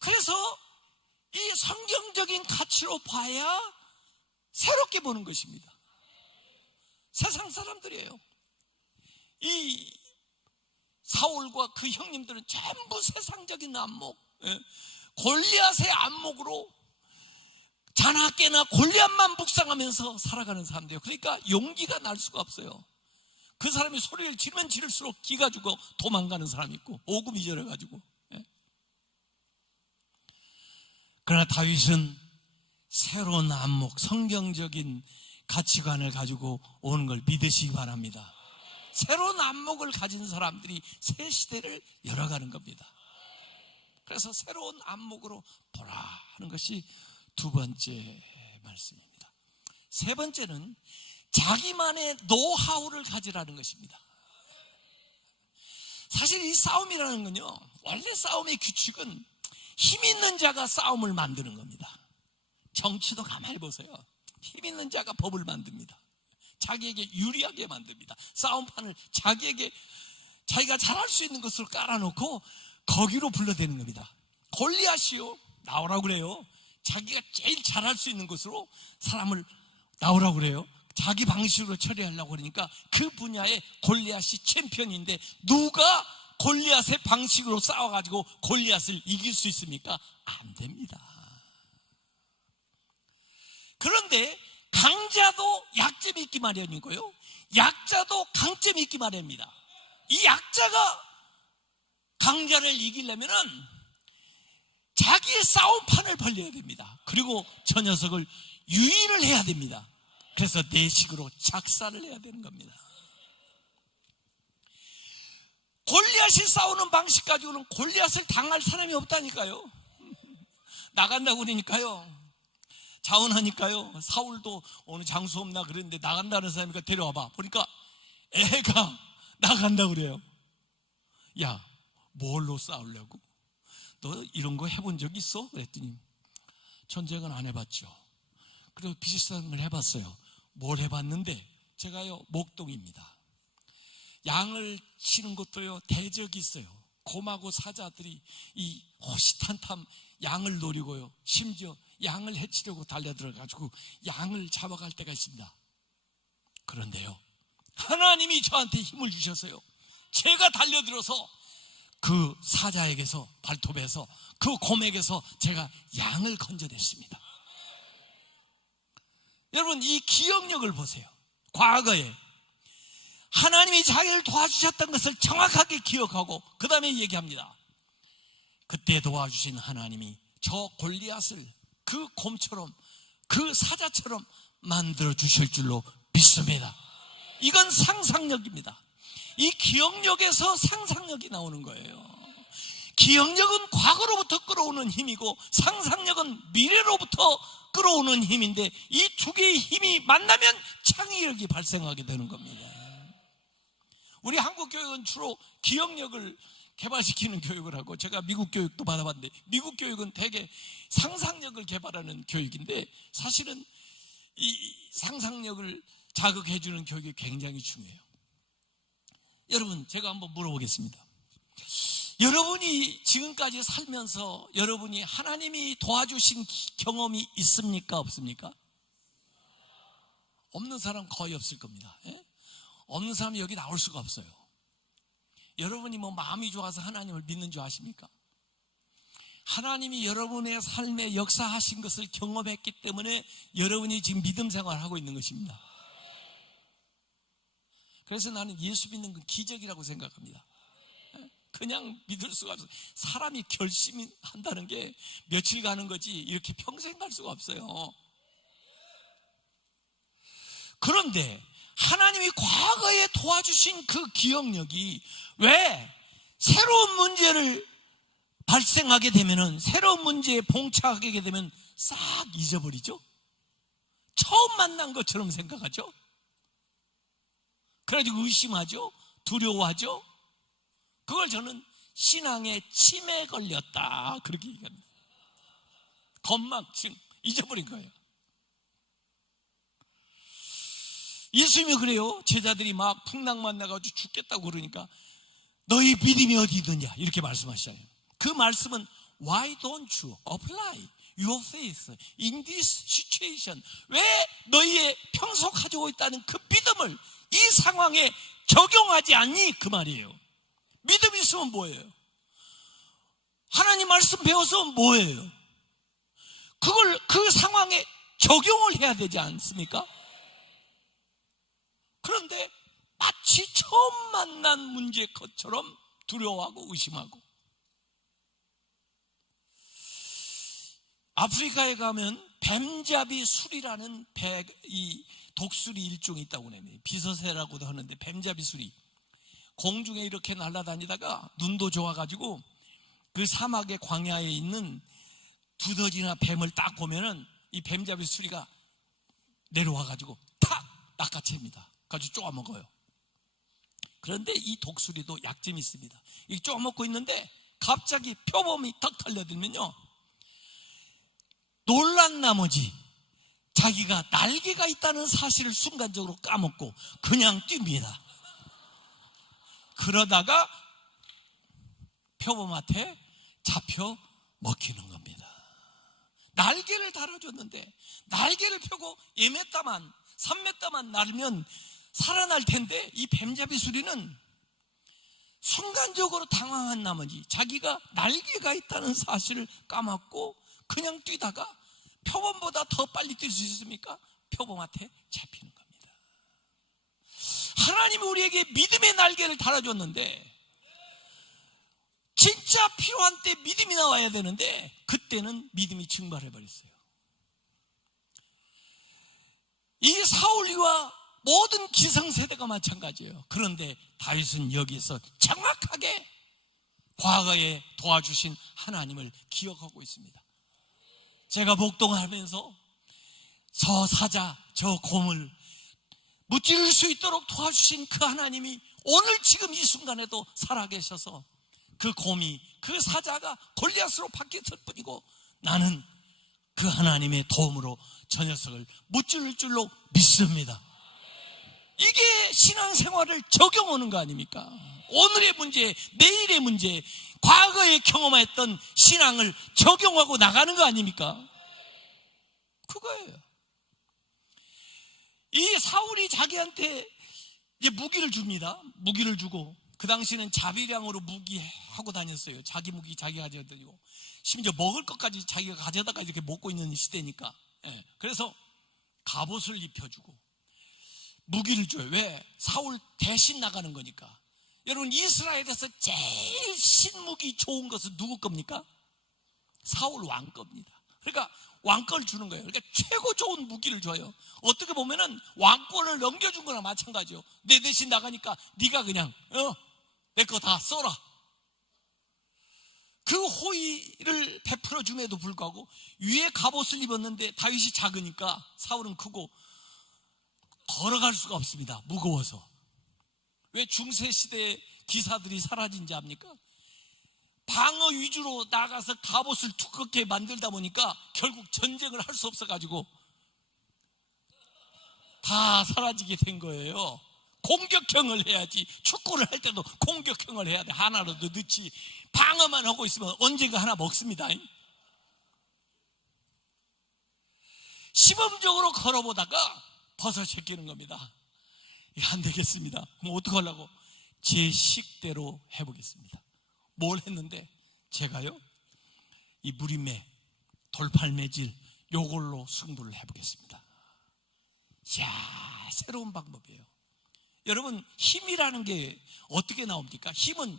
그래서 이 성경적인 가치로 봐야 새롭게 보는 것입니다. 세상 사람들이에요. 이 사울과 그 형님들은 전부 세상적인 안목, 골리앗의 안목으로 자나깨나 골리앗만 묵상하면서 살아가는 사람들이에요. 그러니까 용기가 날 수가 없어요. 그 사람이 소리를 지르면 지를수록 기가 죽어 도망가는 사람이 있고 오금이 저려가지고. 그러나 다윗은 새로운 안목, 성경적인 가치관을 가지고 오는 걸 믿으시기 바랍니다. 새로운 안목을 가진 사람들이 새 시대를 열어가는 겁니다. 그래서 새로운 안목으로 보라 하는 것이 두 번째 말씀입니다. 세 번째는 자기만의 노하우를 가지라는 것입니다. 사실 이 싸움이라는 건요, 원래 싸움의 규칙은 힘 있는 자가 싸움을 만드는 겁니다. 정치도 가만히 보세요. 힘 있는 자가 법을 만듭니다. 자기에게 유리하게 만듭니다. 싸움판을 자기가 잘할 수 있는 것으로 깔아놓고 거기로 불러대는 겁니다. 골리앗이요, 나오라고 그래요. 자기가 제일 잘할 수 있는 것으로 사람을 나오라고 그래요. 자기 방식으로 처리하려고 그러니까 그 분야에 골리앗이 챔피언인데 누가 골리앗의 방식으로 싸워가지고 골리앗을 이길 수 있습니까? 안 됩니다. 그런데 강자도 약점이 있기 마련이고요, 약자도 강점이 있기 마련입니다. 이 약자가 강자를 이기려면은 자기의 싸움판을 벌려야 됩니다. 그리고 저 녀석을 유인을 해야 됩니다. 그래서 내식으로 작사를 해야 되는 겁니다. 골리앗이 싸우는 방식 가지고는 골리앗을 당할 사람이 없다니까요. 나간다고 그러니까요, 자원하니까요. 사울도 어느 장수 없나 그랬는데 나간다는 사람이니까 데려와봐. 보니까 애가 나간다고 그래요. 야, 뭘로 싸우려고? 너 이런 거 해본 적 있어? 그랬더니 전쟁은 안 해봤죠. 그래서 비슷한 걸 해봤어요. 뭘 해봤는데, 제가요 목동입니다. 양을 치는 것도요 대적이 있어요. 곰하고 사자들이 이 호시탄탐 양을 노리고요, 심지어 양을 해치려고 달려들어가지고 양을 잡아갈 때가 있습니다. 그런데요, 하나님이 저한테 힘을 주셨어요. 제가 달려들어서 그 사자에게서, 발톱에서, 그 곰에게서 제가 양을 건져냈습니다. 여러분, 이 기억력을 보세요. 과거에 하나님이 자기를 도와주셨던 것을 정확하게 기억하고 그 다음에 얘기합니다. 그때 도와주신 하나님이 저 골리앗을 그 곰처럼, 그 사자처럼 만들어 주실 줄로 믿습니다. 이건 상상력입니다. 이 기억력에서 상상력이 나오는 거예요. 기억력은 과거로부터 끌어오는 힘이고 상상력은 미래로부터 끌어오는 힘인데, 이 두 개의 힘이 만나면 창의력이 발생하게 되는 겁니다. 우리 한국 교육은 주로 기억력을 개발시키는 교육을 하고, 제가 미국 교육도 받아봤는데 미국 교육은 대개 상상력을 개발하는 교육인데, 사실은 이 상상력을 자극해주는 교육이 굉장히 중요해요. 여러분, 제가 한번 물어보겠습니다. 여러분이 지금까지 살면서 여러분이 하나님이 도와주신 경험이 있습니까? 없습니까? 없는 사람 거의 없을 겁니다. 예? 없는 사람이 여기 나올 수가 없어요. 여러분이 뭐 마음이 좋아서 하나님을 믿는 줄 아십니까? 하나님이 여러분의 삶에 역사하신 것을 경험했기 때문에 여러분이 지금 믿음 생활을 하고 있는 것입니다. 그래서 나는 예수 믿는 건 기적이라고 생각합니다. 그냥 믿을 수가 없어요. 사람이 결심이 한다는 게 며칠 가는 거지 이렇게 평생 갈 수가 없어요. 그런데 하나님이 과거에 도와주신 그 기억력이 왜 새로운 문제를 발생하게 되면은, 새로운 문제에 봉착하게 되면 싹 잊어버리죠? 처음 만난 것처럼 생각하죠? 그래가지고 의심하죠? 두려워하죠? 그걸 저는 신앙에 치매에 걸렸다, 그렇게 얘기합니다. 건망증, 잊어버린 거예요. 예수님이 그래요. 제자들이 막 풍랑만 나가지고 죽겠다고 그러니까 너희 믿음이 어디 있느냐 이렇게 말씀하시잖아요. 그 말씀은 Why don't you apply your faith in this situation? 왜 너희의 평소 가지고 있다는 그 믿음을 이 상황에 적용하지 않니? 그 말이에요. 믿음이 있으면 뭐예요? 하나님 말씀 배워서 뭐예요? 그걸 그 상황에 적용을 해야 되지 않습니까? 그런데 마치 처음 만난 문제의 것처럼 두려워하고 의심하고. 아프리카에 가면 뱀잡이 술이라는 이 독수리 일종이 있다고 합니다. 비서새라고도 하는데 뱀잡이 술이 공중에 이렇게 날아다니다가 눈도 좋아가지고 그 사막의 광야에 있는 두더지나 뱀을 딱 보면은 이 뱀잡이 수리가 내려와가지고 탁 낚아챕니다. 가지고 쪼아먹어요. 그런데 이 독수리도 약점이 있습니다. 이 쪼아먹고 있는데 갑자기 표범이 턱 달려들면요, 놀란 나머지 자기가 날개가 있다는 사실을 순간적으로 까먹고 그냥 뜁니다. 그러다가 표범한테 잡혀 먹히는 겁니다. 날개를 달아줬는데 날개를 펴고 2m만 3m만 날면 살아날 텐데 이 뱀잡이 수리는 순간적으로 당황한 나머지 자기가 날개가 있다는 사실을 까먹고 그냥 뛰다가 표범보다 더 빨리 뛸 수 있습니까? 표범한테 잡히는 겁니다. 하나님이 우리에게 믿음의 날개를 달아줬는데 진짜 필요한 때 믿음이 나와야 되는데 그때는 믿음이 증발해버렸어요. 이 사울이와 모든 기성세대가 마찬가지예요. 그런데 다윗은 여기서 정확하게 과거에 도와주신 하나님을 기억하고 있습니다. 제가 목동하면서 저 사자, 저 곰을 무찌를 수 있도록 도와주신 그 하나님이 오늘 지금 이 순간에도 살아계셔서 그 곰이, 그 사자가 골리앗으로 바뀌었을 뿐이고 나는 그 하나님의 도움으로 저 녀석을 무찌를 줄로 믿습니다. 이게 신앙생활을 적용하는 거 아닙니까? 오늘의 문제, 내일의 문제, 과거에 경험했던 신앙을 적용하고 나가는 거 아닙니까? 그거예요. 이 사울이 자기한테 이제 무기를 줍니다. 무기를 주고, 그 당시는 자비량으로 무기하고 다녔어요. 자기 무기 자기가 가져다 주고, 심지어 먹을 것까지 자기가 가져다가 이렇게 먹고 있는 시대니까. 그래서 갑옷을 입혀주고 무기를 줘요. 왜? 사울 대신 나가는 거니까. 여러분, 이스라엘에서 제일 신무기 좋은 것은 누구 겁니까? 사울 왕 겁니다. 그러니까 왕권을 주는 거예요. 그러니까 최고 좋은 무기를 줘요. 어떻게 보면은 왕권을 넘겨준 거나 마찬가지요. 내 대신 나가니까 네가 그냥 내 거 다 써라. 그 호의를 베풀어 줌에도 불구하고 위에 갑옷을 입었는데 다윗이 작으니까 사울은 크고 걸어갈 수가 없습니다. 무거워서. 왜 중세시대의 기사들이 사라진지 압니까? 방어 위주로 나가서 갑옷을 두껍게 만들다 보니까 결국 전쟁을 할 수 없어가지고 다 사라지게 된 거예요. 공격형을 해야지. 축구를 할 때도 공격형을 해야 돼. 하나라도 넣지. 방어만 하고 있으면 언젠가 하나 먹습니다. 시범적으로 걸어보다가 버섯이 끼는 겁니다. 이거 안 되겠습니다. 그럼 어떡하려고? 제 식대로 해보겠습니다. 뭘 했는데 제가요, 이 무림매, 돌팔매질 요걸로 승부를 해보겠습니다. 이야, 새로운 방법이에요. 여러분, 힘이라는 게 어떻게 나옵니까? 힘은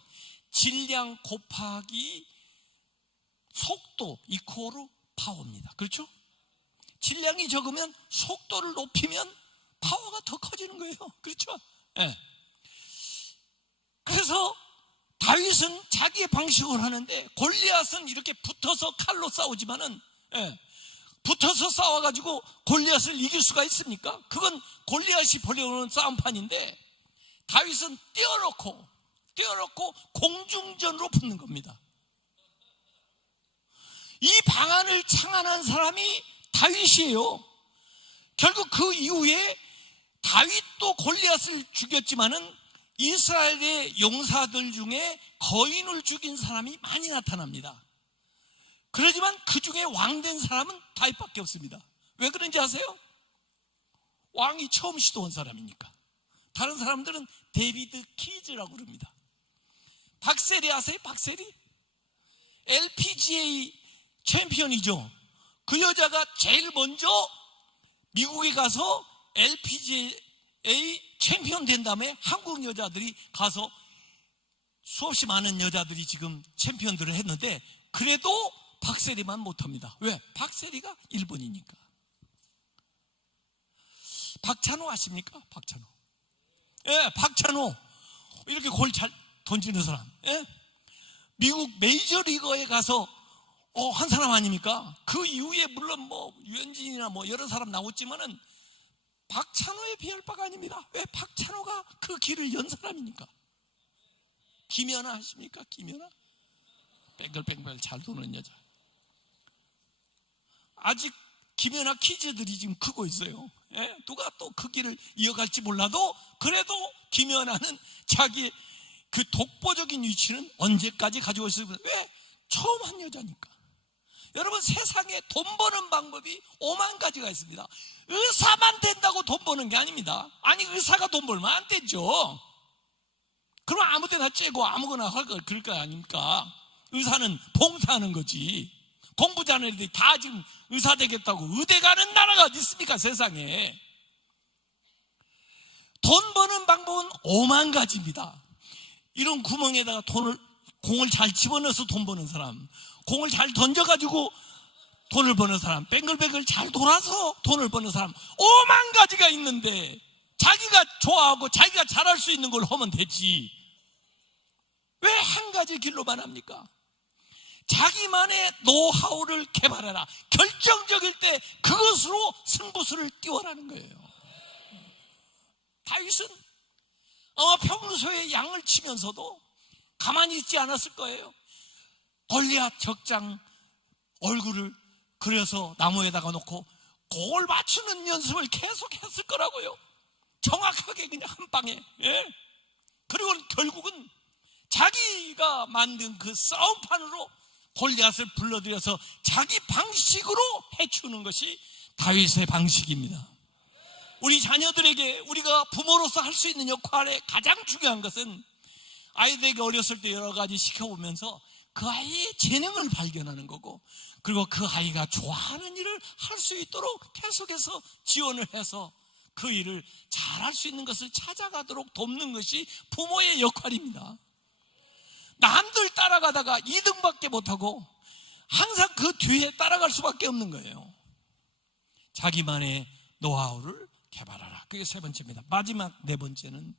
질량 곱하기 속도 이코르 파워입니다. 그렇죠? 질량이 적으면 속도를 높이면 파워가 더 커지는 거예요. 그렇죠? 네. 그래서 다윗은 자기의 방식으로 하는데 골리앗은 이렇게 붙어서 칼로 싸우지만은, 붙어서 싸워가지고 골리앗을 이길 수가 있습니까? 그건 골리앗이 벌여오는 싸움판인데 다윗은 띄워놓고 공중전으로 붙는 겁니다. 이 방안을 창안한 사람이 다윗이에요. 결국 그 이후에 다윗도 골리앗을 죽였지만은 이스라엘의 용사들 중에 거인을 죽인 사람이 많이 나타납니다. 그러지만 그 중에 왕된 사람은 다윗밖에 없습니다. 왜 그런지 아세요? 왕이 처음 시도한 사람이니까. 다른 사람들은 데비드 키즈라고 그럽니다. 박세리 아세요? 박세리? LPGA 챔피언이죠. 그 여자가 제일 먼저 미국에 가서 LPGA 챔피언 된 다음에 한국 여자들이 가서 수없이 많은 여자들이 지금 챔피언들을 했는데 그래도 박세리만 못합니다. 왜? 박세리가 일본이니까. 박찬호 아십니까? 박찬호. 예, 박찬호. 이렇게 골 잘 던지는 사람. 예? 미국 메이저리거에 가서 한 사람 아닙니까? 그 이후에 물론 뭐 유현진이나 뭐 여러 사람 나왔지만은 박찬호에 비할 바가 아닙니다. 왜? 박찬호가 그 길을 연 사람이니까. 김연아 아십니까? 김연아? 뱅글뱅글 잘 도는 여자. 아직 김연아 키즈들이 지금 크고 있어요. 예? 누가 또 그 길을 이어갈지 몰라도 그래도 김연아는 자기 그 독보적인 위치는 언제까지 가지고 있어요? 왜? 처음 한 여자니까. 여러분, 세상에 돈 버는 방법이 5만 가지가 있습니다. 의사만 된다고 돈 버는 게 아닙니다. 아니, 의사가 돈 벌면 안 되죠. 그럼 아무 데나 째고 아무거나 할 거 그럴 거 아닙니까? 의사는 봉사하는 거지. 공부 잘하는 애들이 다 지금 의사 되겠다고 의대 가는 나라가 어디 있습니까, 세상에. 돈 버는 방법은 5만 가지입니다. 이런 구멍에다가 공을 잘 집어넣어서 돈 버는 사람, 공을 잘 던져가지고 돈을 버는 사람, 뱅글뱅글 잘 돌아서 돈을 버는 사람, 5만 가지가 있는데 자기가 좋아하고 자기가 잘할 수 있는 걸 하면 되지. 왜 한 가지 길로만 합니까? 자기만의 노하우를 개발해라. 결정적일 때 그것으로 승부수를 띄워라는 거예요. 다윗은 아마 평소에 양을 치면서도 가만히 있지 않았을 거예요. 골리앗 적장 얼굴을 그려서 나무에다가 놓고 그걸 맞추는 연습을 계속 했을 거라고요. 정확하게 그냥 한 방에. 예? 그리고 결국은 자기가 만든 그 싸움판으로 골리앗을 불러들여서 자기 방식으로 해치우는 것이 다윗의 방식입니다. 우리 자녀들에게 우리가 부모로서 할 수 있는 역할의 가장 중요한 것은 아이들에게 어렸을 때 여러 가지 시켜보면서 그 아이의 재능을 발견하는 거고, 그리고 그 아이가 좋아하는 일을 할 수 있도록 계속해서 지원을 해서 그 일을 잘할 수 있는 것을 찾아가도록 돕는 것이 부모의 역할입니다. 남들 따라가다가 2등밖에 못하고 항상 그 뒤에 따라갈 수밖에 없는 거예요. 자기만의 노하우를 개발하라. 그게 세 번째입니다. 마지막 네 번째는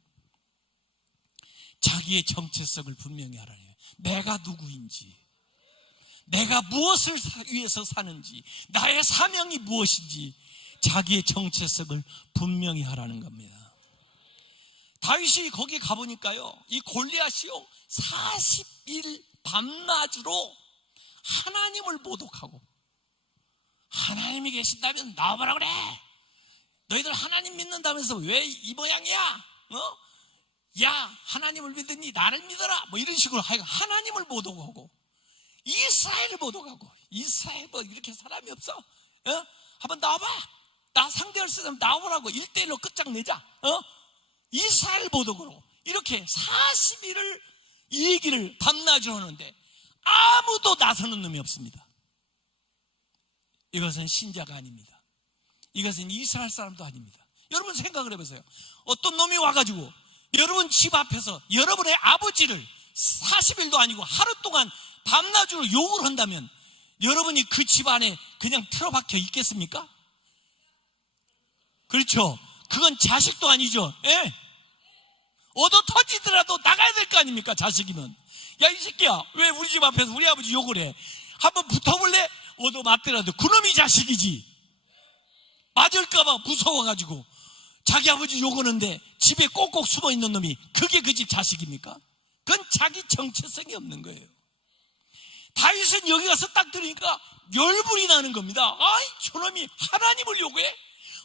자기의 정체성을 분명히 하라는 거예요. 내가 누구인지, 내가 무엇을 위해서 사는지, 나의 사명이 무엇인지 자기의 정체성을 분명히 하라는 겁니다. 다윗이 거기 가보니까요, 이 골리앗이요 40일 밤낮으로 하나님을 모독하고, 하나님이 계신다면 나와보라 그래. 너희들 하나님 믿는다면서 왜 이 모양이야? 야, 하나님을 믿으니 나를 믿어라. 뭐 이런 식으로 하나님을 모독하고, 이스라엘을 모독하고. 이스라엘 뭐 이렇게 사람이 없어? 한번 나와봐. 나 상대할 수 있으면 나오라고. 1대1로 끝장내자. 이스라엘 모독으로 이렇게 40일을 이 얘기를 밤낮으로 하는데 아무도 나서는 놈이 없습니다. 이것은 신자가 아닙니다. 이것은 이스라엘 사람도 아닙니다. 여러분 생각을 해보세요. 어떤 놈이 와가지고 여러분 집 앞에서 여러분의 아버지를 40일도 아니고 하루 동안 밤낮으로 욕을 한다면 여러분이 그 집 안에 그냥 틀어박혀 있겠습니까? 그렇죠. 그건 자식도 아니죠. 예? 얻어 터지더라도 나가야 될 거 아닙니까? 자식이면. 야, 이 새끼야, 왜 우리 집 앞에서 우리 아버지 욕을 해? 한번 붙어볼래? 얻어 맞더라도 그놈이 자식이지. 맞을까봐 무서워가지고 자기 아버지 욕하는데 집에 꼭꼭 숨어있는 놈이 그게 그 집 자식입니까? 그건 자기 정체성이 없는 거예요. 다윗은 여기 가서 딱 들으니까 열불이 나는 겁니다. 아이, 저놈이 하나님을 욕해?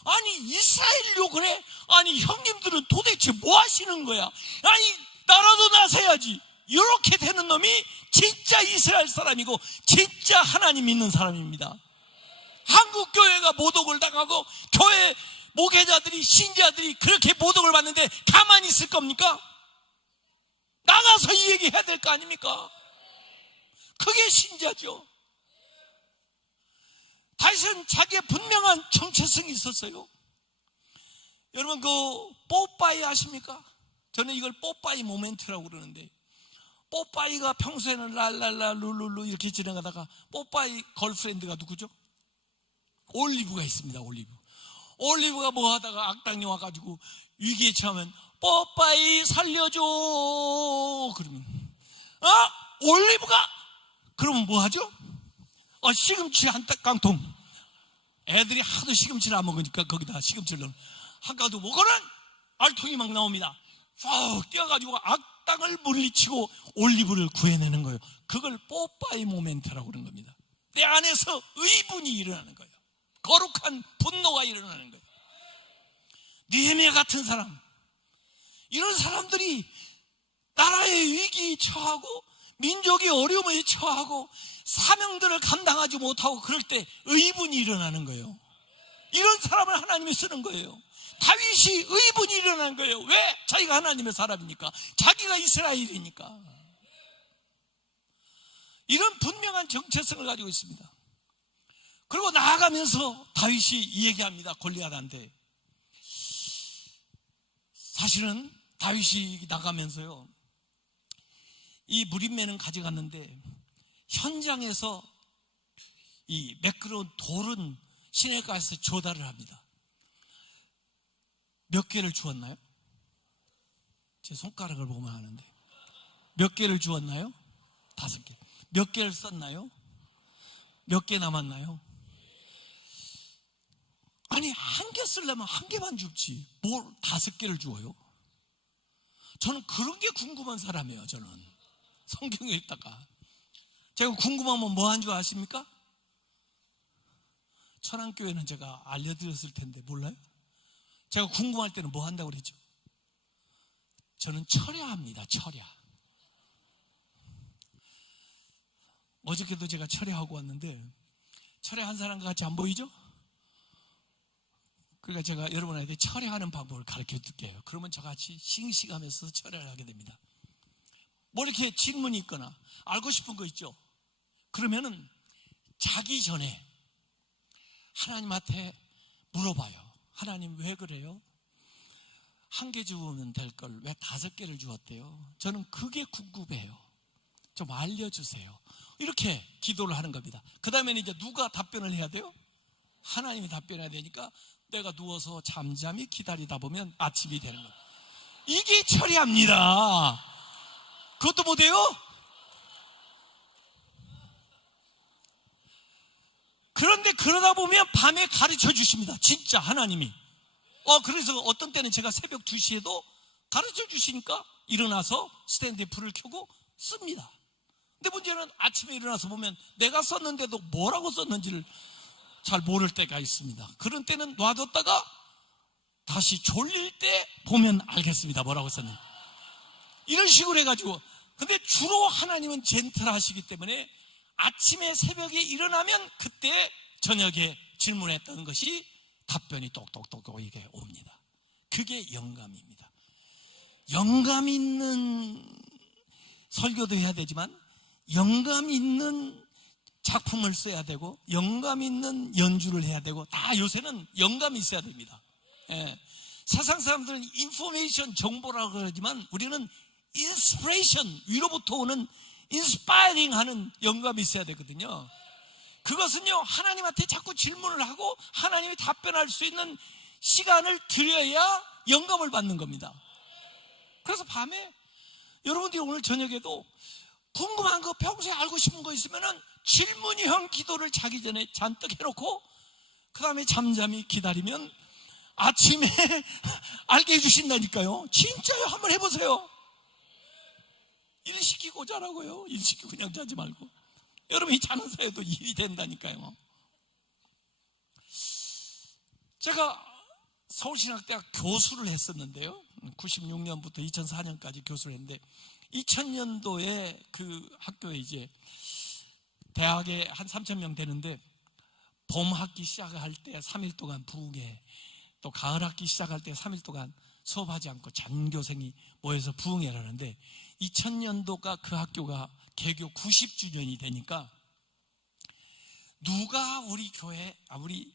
아니, 이스라엘 욕을 해? 아니, 형님들은 도대체 뭐 하시는 거야? 아니, 나라도 나서야지. 이렇게 되는 놈이 진짜 이스라엘 사람이고 진짜 하나님 믿는 사람입니다. 한국 교회가 모독을 당하고 교회 목회자들이, 신자들이 그렇게 모독을 받는데 가만히 있을 겁니까? 나가서 이 얘기 해야 될 거 아닙니까? 그게 신자죠. 다윗은 자기의 분명한 정체성이 있었어요. 여러분, 그 뽀빠이 아십니까? 저는 이걸 뽀빠이 모멘트라고 그러는데, 뽀빠이가 평소에는 랄랄라 룰룰루 이렇게 지나가다가 뽀빠이 걸프렌드가 누구죠? 올리브가 있습니다. 올리브가 뭐 하다가 악당이 와가지고 위기에 처하면 뽀빠이 살려줘 그러면 올리브가 그러면 뭐 하죠? 시금치 한 깡통. 애들이 하도 시금치를 안 먹으니까 거기다 시금치를 넣으면 한 깡통 먹고는 알통이 막 나옵니다. 쭉 뛰어가지고 악당을 물리치고 올리브를 구해내는 거예요. 그걸 뽀빠이 모멘트라고 그러는 겁니다. 내 안에서 의분이 일어나는 거예요. 거룩한 분노가 일어나는 거예요. 느헤미야 같은 사람, 이런 사람들이 나라의 위기에 처하고 민족이 어려움에 처하고 사명들을 감당하지 못하고 그럴 때 의분이 일어나는 거예요. 이런 사람을 하나님이 쓰는 거예요. 다윗이 의분이 일어난 거예요. 왜? 자기가 하나님의 사람이니까, 자기가 이스라엘이니까. 이런 분명한 정체성을 가지고 있습니다. 그리고 나아가면서 다윗이 이 얘기합니다. 골리앗한테. 사실은 다윗이 나가면서요, 이 무림매는 가져갔는데 현장에서 이 매끄러운 돌은 시내가에서 조달을 합니다. 몇 개를 주었나요? 제 손가락을 보면 아는데 몇 개를 주었나요? 5개. 몇 개를 썼나요? 몇 개 남았나요? 아니, 한 개 쓰려면 한 개만 줍지 뭘 5개를 주어요? 저는 그런 게 궁금한 사람이에요. 저는 성경에 읽다가 제가 궁금하면 뭐 한 줄 아십니까? 천안교회는 제가 알려드렸을 텐데 몰라요? 제가 궁금할 때는 뭐 한다고 그랬죠? 저는 철야합니다. 철야. 어저께도 제가 철야하고 왔는데 철야한 사람과 같이 안 보이죠? 그러니까 제가 여러분에게 철야하는 방법을 가르쳐 드릴게요. 그러면 저같이 싱싱하면서 철야를 하게 됩니다. 뭐 이렇게 질문이 있거나 알고 싶은 거 있죠? 그러면은 자기 전에 하나님한테 물어봐요. 하나님 왜 그래요? 1개 주면 될 걸 왜 5개를 주었대요? 저는 그게 궁금해요. 좀 알려주세요. 이렇게 기도를 하는 겁니다. 그 다음에는 이제 누가 답변을 해야 돼요? 하나님이 답변해야 되니까 내가 누워서 잠잠히 기다리다 보면 아침이 되는 거예요. 이게 철야입니다. 그것도 못해요? 그런데 그러다 보면 밤에 가르쳐 주십니다. 진짜 하나님이. 그래서 어떤 때는 제가 새벽 2시에도 가르쳐 주시니까 일어나서 스탠드에 불을 켜고 씁니다. 근데 문제는 아침에 일어나서 보면 내가 썼는데도 뭐라고 썼는지를 잘 모를 때가 있습니다. 그런 때는 놔뒀다가 다시 졸릴 때 보면 알겠습니다, 뭐라고 썼는지. 이런 식으로 해가지고. 근데 주로 하나님은 젠틀하시기 때문에 아침에 새벽에 일어나면 그때 저녁에 질문했던 것이 답변이 똑똑똑 이게 옵니다. 그게 영감입니다. 영감 있는 설교도 해야 되지만 영감 있는 작품을 써야 되고 영감 있는 연주를 해야 되고 다 요새는 영감이 있어야 됩니다. 예. 세상 사람들은 인포메이션, 정보라고 그러지만 우리는 인스피레이션, 위로부터 오는 인스파이링 하는 영감이 있어야 되거든요. 그것은요, 하나님한테 자꾸 질문을 하고 하나님이 답변할 수 있는 시간을 드려야 영감을 받는 겁니다. 그래서 밤에 여러분들이 오늘 저녁에도 궁금한 거, 평소에 알고 싶은 거 있으면은 질문형 기도를 자기 전에 잔뜩 해놓고 그 다음에 잠잠히 기다리면 아침에 알게 해주신다니까요. 진짜요. 한번 해보세요. 일 시키고 자라고요. 일 시키고 그냥 자지 말고. 여러분이 자는 사이에도 일이 된다니까요. 제가 서울신학대학 교수를 했었는데요. 96년부터 2004년까지 교수를 했는데 2000년도에 그 학교에 이제 대학에 한 3,000명 되는데 봄 학기 시작할 때 3일 동안 부흥회, 또 가을 학기 시작할 때 3일 동안 수업하지 않고 전교생이 모여서 부흥회를 하는데 2000년도가 그 학교가 개교 90주년이 되니까 누가 우리 교회, 우리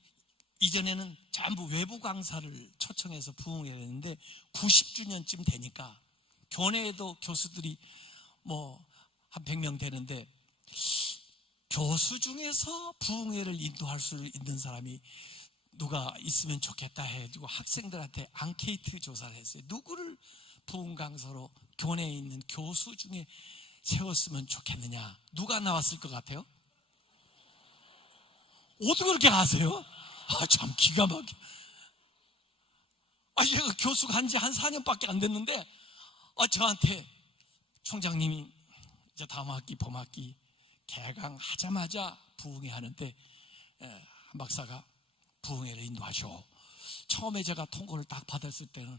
이전에는 전부 외부 강사를 초청해서 부흥회를 했는데 90주년쯤 되니까 교내에도 교수들이 뭐 한 100명 되는데 교수 중에서 부흥회를 인도할 수 있는 사람이 누가 있으면 좋겠다 해가지고 학생들한테 앙케이트 조사를 했어요. 누구를 부흥 강사로 교내에 있는 교수 중에 세웠으면 좋겠느냐. 누가 나왔을 것 같아요? 어떻게 그렇게 아세요? 참 기가 막혀. 제가 교수가 한 지 한 4년밖에 안 됐는데 저한테 총장님이 이제 다음 학기 봄학기 개강하자마자 부흥회 하는데 한 박사가 부흥회를 인도하셔. 처음에 제가 통보를 딱 받았을 때는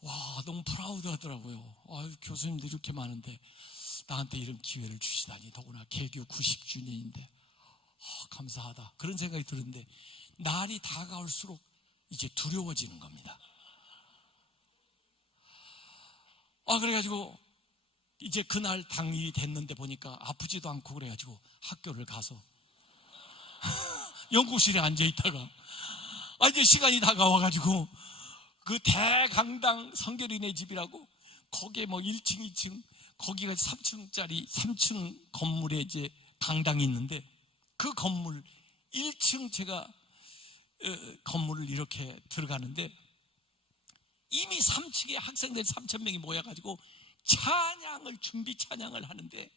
와, 너무 프라우드 하더라고요. 교수님들 이렇게 많은데 나한테 이런 기회를 주시다니. 더구나 개교 90주년인데 감사하다. 그런 생각이 드는데 날이 다가올수록 이제 두려워지는 겁니다. 그래가지고 이제 그날 당일이 됐는데 보니까 아프지도 않고 그래가지고 학교를 가서 연구실에 앉아있다가 이제 시간이 다가와가지고 그 대강당 성결이네 집이라고 거기에 뭐 1층, 2층 거기가 3층짜리 3층 건물에 이제 강당이 있는데 그 건물 1층 제가 건물을 이렇게 들어가는데 이미 3층에 학생들 3,000명이 모여가지고 준비 찬양을 하는데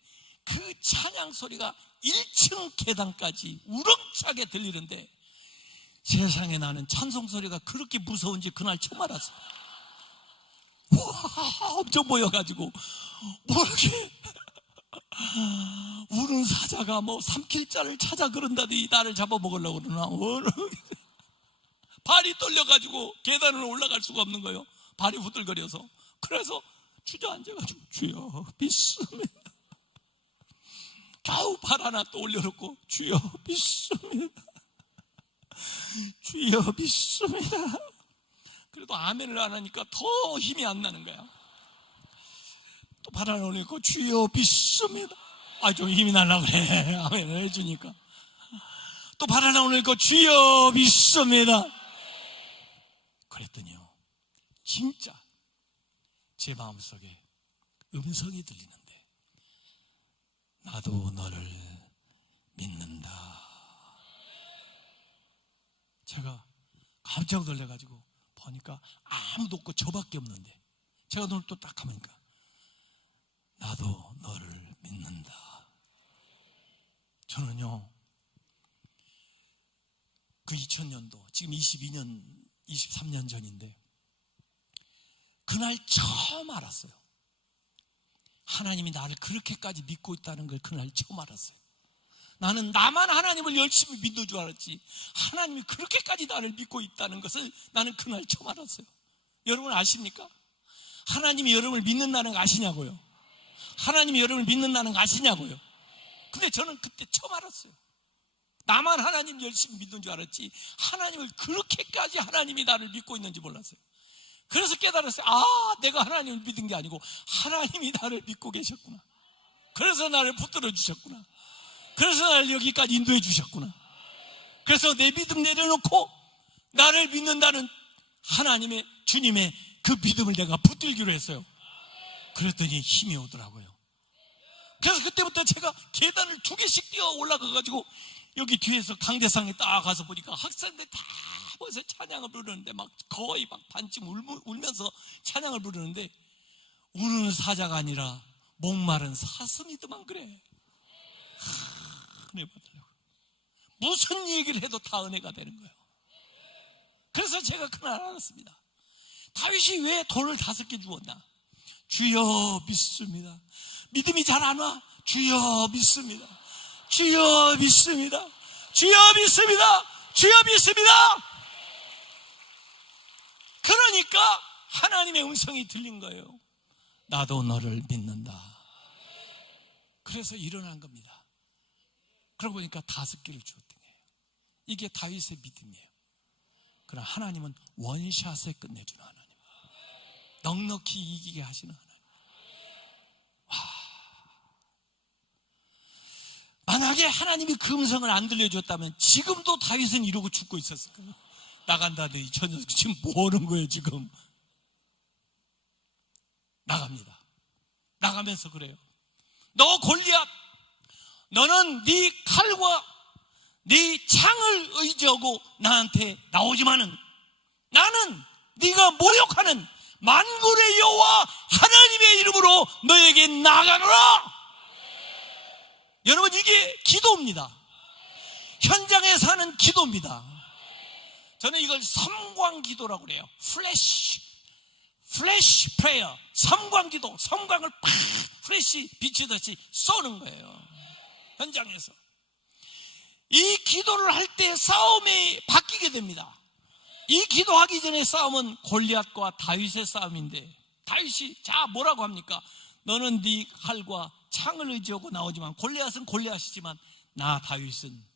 그 찬양 소리가 1층 계단까지 우렁차게 들리는데 세상에 나는 찬송 소리가 그렇게 무서운지 그날 처음 알았어요. 와, 엄청 모여가지고 뭐 이렇게 우는 사자가 뭐 삼킬자를 찾아 그런다더니 나를 잡아먹으려고 그러나 발이 떨려가지고 계단을 올라갈 수가 없는 거예요. 발이 후들거려서. 그래서 주저앉아가지고 주여 믿습니다. 겨우 발 하나 또 올려놓고 주여 믿습니다. 주여 믿습니다. 그래도 아멘을 안 하니까 더 힘이 안 나는 거야. 또 발 하나 올리고 주여 믿습니다. 좀 힘이 나려고 그래. 아멘을 해주니까. 또 발 하나 올리고 주여 믿습니다. 그랬더니요, 진짜 제 마음속에 음성이 들리는데 나도 너를 믿는다. 제가 깜짝 놀래가지고 보니까 아무도 없고 저밖에 없는데 제가 눈을 또 딱 감으니까 나도 너를 믿는다. 저는요 그 2000년도 지금 22년 23년 전인데 그날 처음 알았어요. 하나님이 나를 그렇게까지 믿고 있다는 걸 그날 처음 알았어요. 나는 나만 하나님을 열심히 믿는 줄 알았지, 하나님이 그렇게까지 나를 믿고 있다는 것을 나는 그날 처음 알았어요. 여러분 아십니까? 하나님이 여러분을 믿는다는 거 아시냐고요? 하나님이 여러분을 믿는다는 거 아시냐고요? 근데 저는 그때 처음 알았어요. 나만 하나님 열심히 믿는 줄 알았지, 하나님을 그렇게까지 하나님이 나를 믿고 있는지 몰랐어요. 그래서 깨달았어요. 아, 내가 하나님을 믿은 게 아니고 하나님이 나를 믿고 계셨구나. 그래서 나를 붙들어 주셨구나. 그래서 나를 여기까지 인도해 주셨구나. 그래서 내 믿음 내려놓고 나를 믿는다는 하나님의, 주님의 그 믿음을 내가 붙들기로 했어요. 그랬더니 힘이 오더라고요. 그래서 그때부터 제가 계단을 2개씩 뛰어 올라가가지고 여기 뒤에서 강대상에 딱 가서 보니까 학생들 다 모여서 찬양을 부르는데, 막 거의 막 반쯤 울면서 찬양을 부르는데, 우는 사자가 아니라 목마른 사슴이더만 그래. 은혜 받으려고. 무슨 얘기를 해도 다 은혜가 되는 거예요. 그래서 제가 그날 알았습니다. 다윗이 왜 돌을 5개 주었나? 주여 믿습니다. 믿음이 잘 안 와? 주여 믿습니다. 주여 믿습니다. 주여 믿습니다. 주여 믿습니다. 그러니까 하나님의 음성이 들린 거예요. 나도 너를 믿는다. 그래서 일어난 겁니다. 그러고 보니까 5개를 주었던 거예요. 이게 다윗의 믿음이에요. 그러나 하나님은 원샷에 끝내주는 하나님, 넉넉히 이기게 하시는 하나님. 만약에 하나님이 그 음성을 안 들려줬다면 지금도 다윗은 이러고 죽고 있었을 거예요. 나간다더니 저 녀석 지금 뭐 하는 거예요 지금. 나갑니다. 나가면서 그래요. 너 골리앗, 너는 네 칼과 네 창을 의지하고 나한테 나오지만은 나는 네가 모욕하는 만군의 여호와 하나님의 이름으로 너에게 나가노라. 여러분, 이게 기도입니다. 현장에서 하는 기도입니다. 저는 이걸 섬광기도라고 그래요. 플래시 프레이어, 섬광기도. 섬광을 팍 플래시 비치듯이 쏘는 거예요. 현장에서 이 기도를 할 때 싸움이 바뀌게 됩니다. 이 기도하기 전에 싸움은 골리앗과 다윗의 싸움인데, 다윗이 자 뭐라고 합니까? 너는 네 칼과 창을 의지하고 나오지만, 골리앗은 골리앗이지만 나 다윗은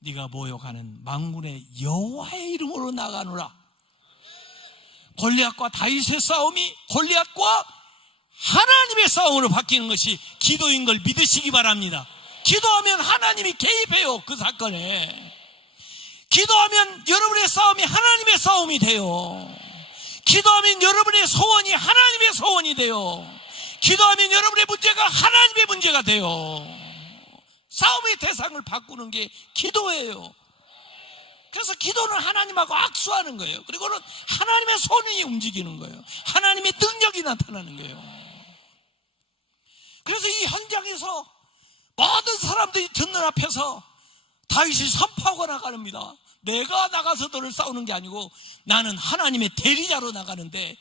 네가 모욕하는 만군의 여호와의 이름으로 나가노라. 골리앗과 다윗의 싸움이 골리앗과 하나님의 싸움으로 바뀌는 것이 기도인 걸 믿으시기 바랍니다. 기도하면 하나님이 개입해요. 그 사건에 기도하면 여러분의 싸움이 하나님의 싸움이 돼요. 기도하면 여러분의 소원이 하나님의 소원이 돼요. 기도하면 여러분의 문제가 하나님의 문제가 돼요. 싸움의 대상을 바꾸는 게 기도예요. 그래서 기도는 하나님하고 악수하는 거예요. 그리고는 하나님의 손이 움직이는 거예요. 하나님의 능력이 나타나는 거예요. 그래서 이 현장에서 모든 사람들이 듣는 앞에서 다윗이 선포하고 나갑니다. 내가 나가서 너를 싸우는 게 아니고 나는 하나님의 대리자로 나가는데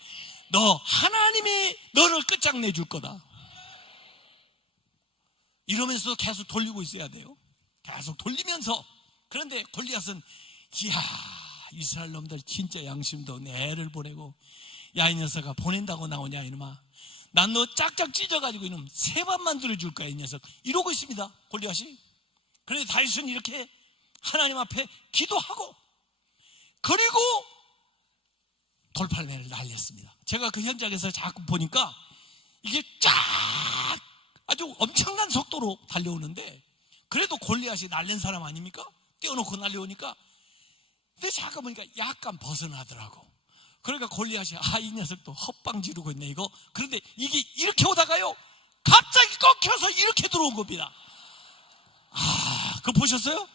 너 하나님이 너를 끝장내줄 거다. 이러면서도 계속 돌리고 있어야 돼요. 계속 돌리면서. 그런데 골리앗은 이야, 이스라엘 놈들 진짜 양심도 없네. 애를 보내고, 야 이 녀석아 보낸다고 나오냐 이놈아, 난 너 짝짝 찢어가지고 이놈 3번만 들어줄 거야 이 녀석, 이러고 있습니다 골리앗이. 그런데 다윗은 이렇게 하나님 앞에 기도하고, 그리고 돌팔매를 날렸습니다. 제가 그 현장에서 자꾸 보니까 이게 쫙 아주 엄청난 속도로 달려오는데, 그래도 골리앗이 날린 사람 아닙니까? 떼어놓고 날려오니까. 근데 잠깐 보니까 약간 벗어나더라고. 그러니까 골리앗이 이 녀석도 헛방 지르고 있네 이거. 그런데 이게 이렇게 오다가요 갑자기 꺾여서 이렇게 들어온 겁니다. 그거 보셨어요?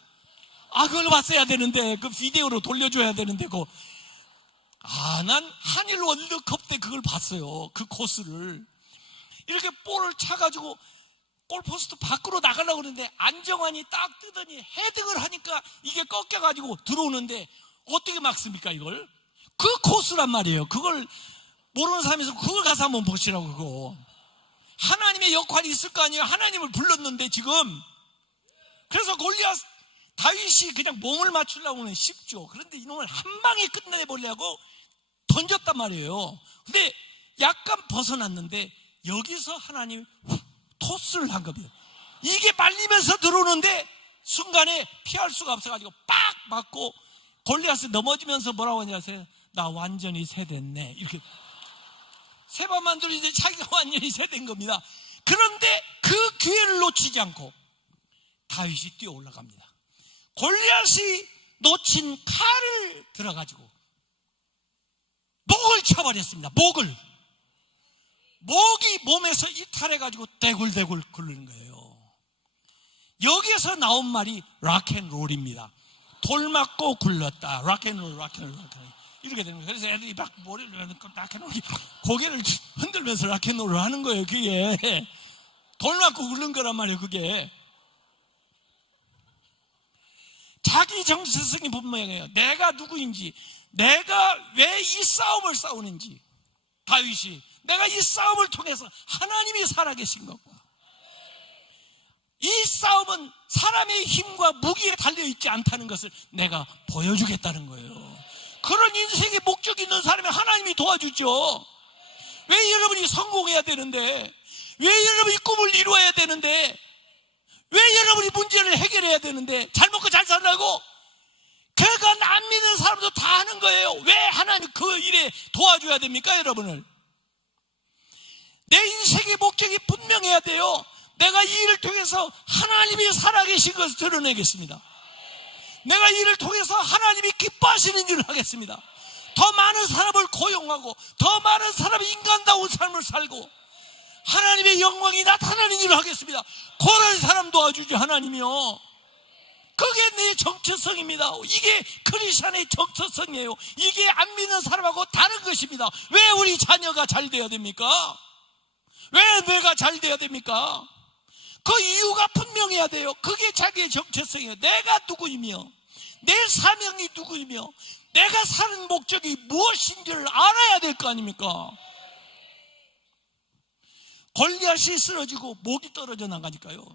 그걸 봤어야 되는데, 그 비디오로 돌려줘야 되는데, 난 한일 월드컵 때 그걸 봤어요. 그 코스를. 이렇게 볼을 차가지고 골포스트 밖으로 나가려고 그러는데 안정환이 딱 뜨더니 헤딩을 하니까 이게 꺾여가지고 들어오는데 어떻게 막습니까 이걸? 그 코스란 말이에요. 그걸 모르는 사람에서 그걸 가서 한번 보시라고. 그거 하나님의 역할이 있을 거 아니에요. 하나님을 불렀는데 지금. 그래서 다윗이 그냥 몸을 맞추려고 하면 쉽죠. 그런데 이놈을 한 방에 끝내버리려고 던졌단 말이에요. 근데 약간 벗어났는데 여기서 하나님이 토스를 한 겁니다. 이게 말리면서 들어오는데 순간에 피할 수가 없어가지고 빡 맞고 골리앗이 넘어지면서 뭐라고 하냐 하세요? 나 완전히 새됐네. 이렇게 세 번만 들이는데 자기가 완전히 새된 겁니다. 그런데 그 기회를 놓치지 않고 다윗이 뛰어 올라갑니다. 골리앗이 놓친 칼을 들어가지고 목을 쳐버렸습니다. 목이 몸에서 이탈해가지고 대굴대굴 굴르는 거예요. 여기에서 나온 말이 락앤롤입니다. 돌 맞고 굴렀다. 락앤롤 이렇게 되는 거예요. 그래서 애들이 막 머리를 락앤롤 고개를 흔들면서 락앤롤을 하는 거예요. 그게 돌 맞고 굴른 거란 말이에요. 그게 자기 정체성이 분명해요. 내가 누구인지, 내가 왜 이 싸움을 싸우는지. 다윗이 내가 이 싸움을 통해서 하나님이 살아계신 것과 이 싸움은 사람의 힘과 무기에 달려있지 않다는 것을 내가 보여주겠다는 거예요. 그런 인생의 목적이 있는 사람이 하나님이 도와주죠. 왜 여러분이 성공해야 되는데, 왜 여러분이 꿈을 이루어야 되는데, 왜 여러분이 문제를 해결해야 되는데, 잘 먹고 잘 살라고 그건 안 믿는 사람도 다 하는 거예요. 왜 하나님이 그 일에 도와줘야 됩니까? 여러분을. 내 인생의 목적이 분명해야 돼요. 내가 이 일을 통해서 하나님이 살아계신 것을 드러내겠습니다. 내가 이 일을 통해서 하나님이 기뻐하시는 일을 하겠습니다. 더 많은 사람을 고용하고 더 많은 사람이 인간다운 삶을 살고 하나님의 영광이 나타나는 일을 하겠습니다. 그런 사람 도와주죠. 하나님이요. 그게 내 정체성입니다. 이게 크리스천의 정체성이에요. 이게 안 믿는 사람하고 다른 것입니다. 왜 우리 자녀가 잘 돼야 됩니까? 왜 내가 잘 돼야 됩니까? 그 이유가 분명해야 돼요. 그게 자기의 정체성이에요. 내가 누구이며 내 사명이 누구이며 내가 사는 목적이 무엇인지를 알아야 될 거 아닙니까? 골리앗이 쓰러지고 목이 떨어져 나가니까요.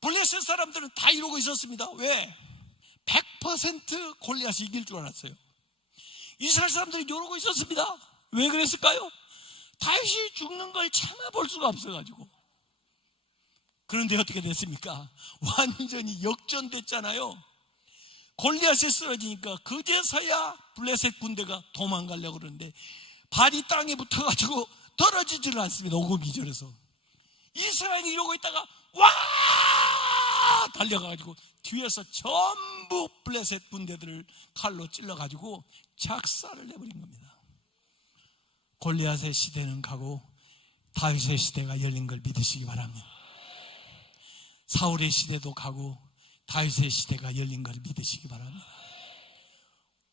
블레셋 사람들은 다 이러고 있었습니다. 왜? 100% 골리앗이 이길 줄 알았어요. 이스라엘 사람들이 이러고 있었습니다. 왜 그랬을까요? 다윗이 죽는 걸 참아볼 수가 없어가지고. 그런데 어떻게 됐습니까? 완전히 역전됐잖아요. 골리앗이 쓰러지니까 그제서야 블레셋 군대가 도망가려고 그러는데 발이 땅에 붙어가지고 떨어지지를 않습니다. 5금 2절에서 이스라엘이 이러고 있다가 와 달려가가지고 뒤에서 전부 블레셋 군대들을 칼로 찔러가지고 작사를 내버린 겁니다. 골리앗의 시대는 가고 다윗의 시대가 열린 걸 믿으시기 바랍니다. 사울의 시대도 가고 다윗의 시대가 열린 걸 믿으시기 바랍니다.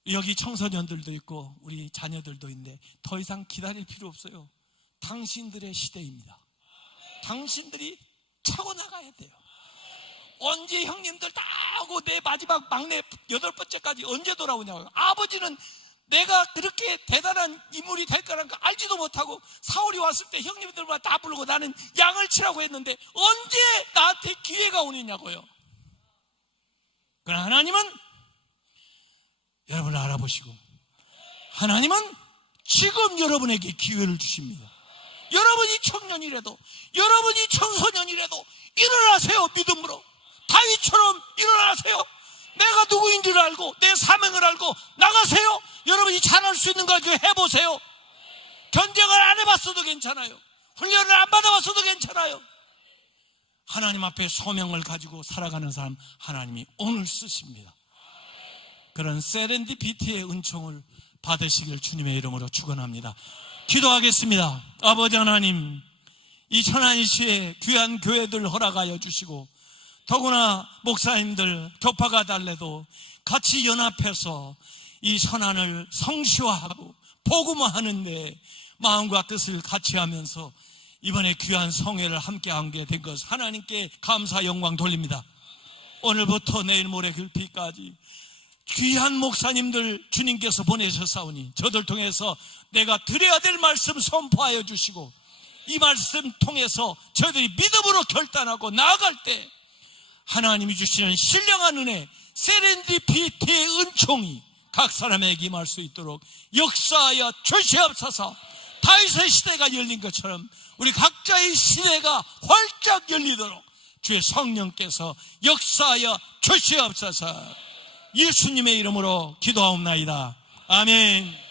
여기 청소년들도 있고 우리 자녀들도 있는데 더 이상 기다릴 필요 없어요. 당신들의 시대입니다. 당신들이 차고 나가야 돼요. 언제 형님들 다 하고 내 마지막 막내 8번째까지 언제 돌아오냐고요. 아버지는 내가 그렇게 대단한 인물이 될 거라는 거 알지도 못하고 사울이 왔을 때 형님들만 다 부르고 나는 양을 치라고 했는데 언제 나한테 기회가 오느냐고요. 그러나 하나님은 여러분을 알아보시고 하나님은 지금 여러분에게 기회를 주십니다. 여러분이 청년이라도 여러분이 청소년이라도 일어나세요. 믿음으로 다윗처럼 일어나세요. 내가 누구인지를 알고 내 사명을 알고 나가세요. 여러분이 잘할 수 있는 거 해보세요. 견적을 안 해봤어도 괜찮아요. 훈련을 안 받아봤어도 괜찮아요. 하나님 앞에 소명을 가지고 살아가는 사람 하나님이 오늘 쓰십니다. 그런 세렌디피티의 은총을 받으시길 주님의 이름으로 축원합니다. 기도하겠습니다. 아버지 하나님, 이 천안시에 귀한 교회들 허락하여 주시고 더구나 목사님들 교파가 달래도 같이 연합해서 이 천안을 성시화하고 복음화하는데 마음과 뜻을 같이 하면서 이번에 귀한 성회를 함께하게 된 것 하나님께 감사 영광 돌립니다. 오늘부터 내일 모레 글피까지 귀한 목사님들 주님께서 보내셨사오니 저들 통해서 내가 드려야 될 말씀 선포하여 주시고, 이 말씀 통해서 저희들이 믿음으로 결단하고 나아갈 때 하나님이 주시는 신령한 은혜, 세렌디피티의 은총이 각 사람에게 임할 수 있도록 역사하여 주시옵소서. 다윗의 시대가 열린 것처럼 우리 각자의 시대가 활짝 열리도록 주의 성령께서 역사하여 주시옵소서. 예수님의 이름으로 기도하옵나이다. 아멘.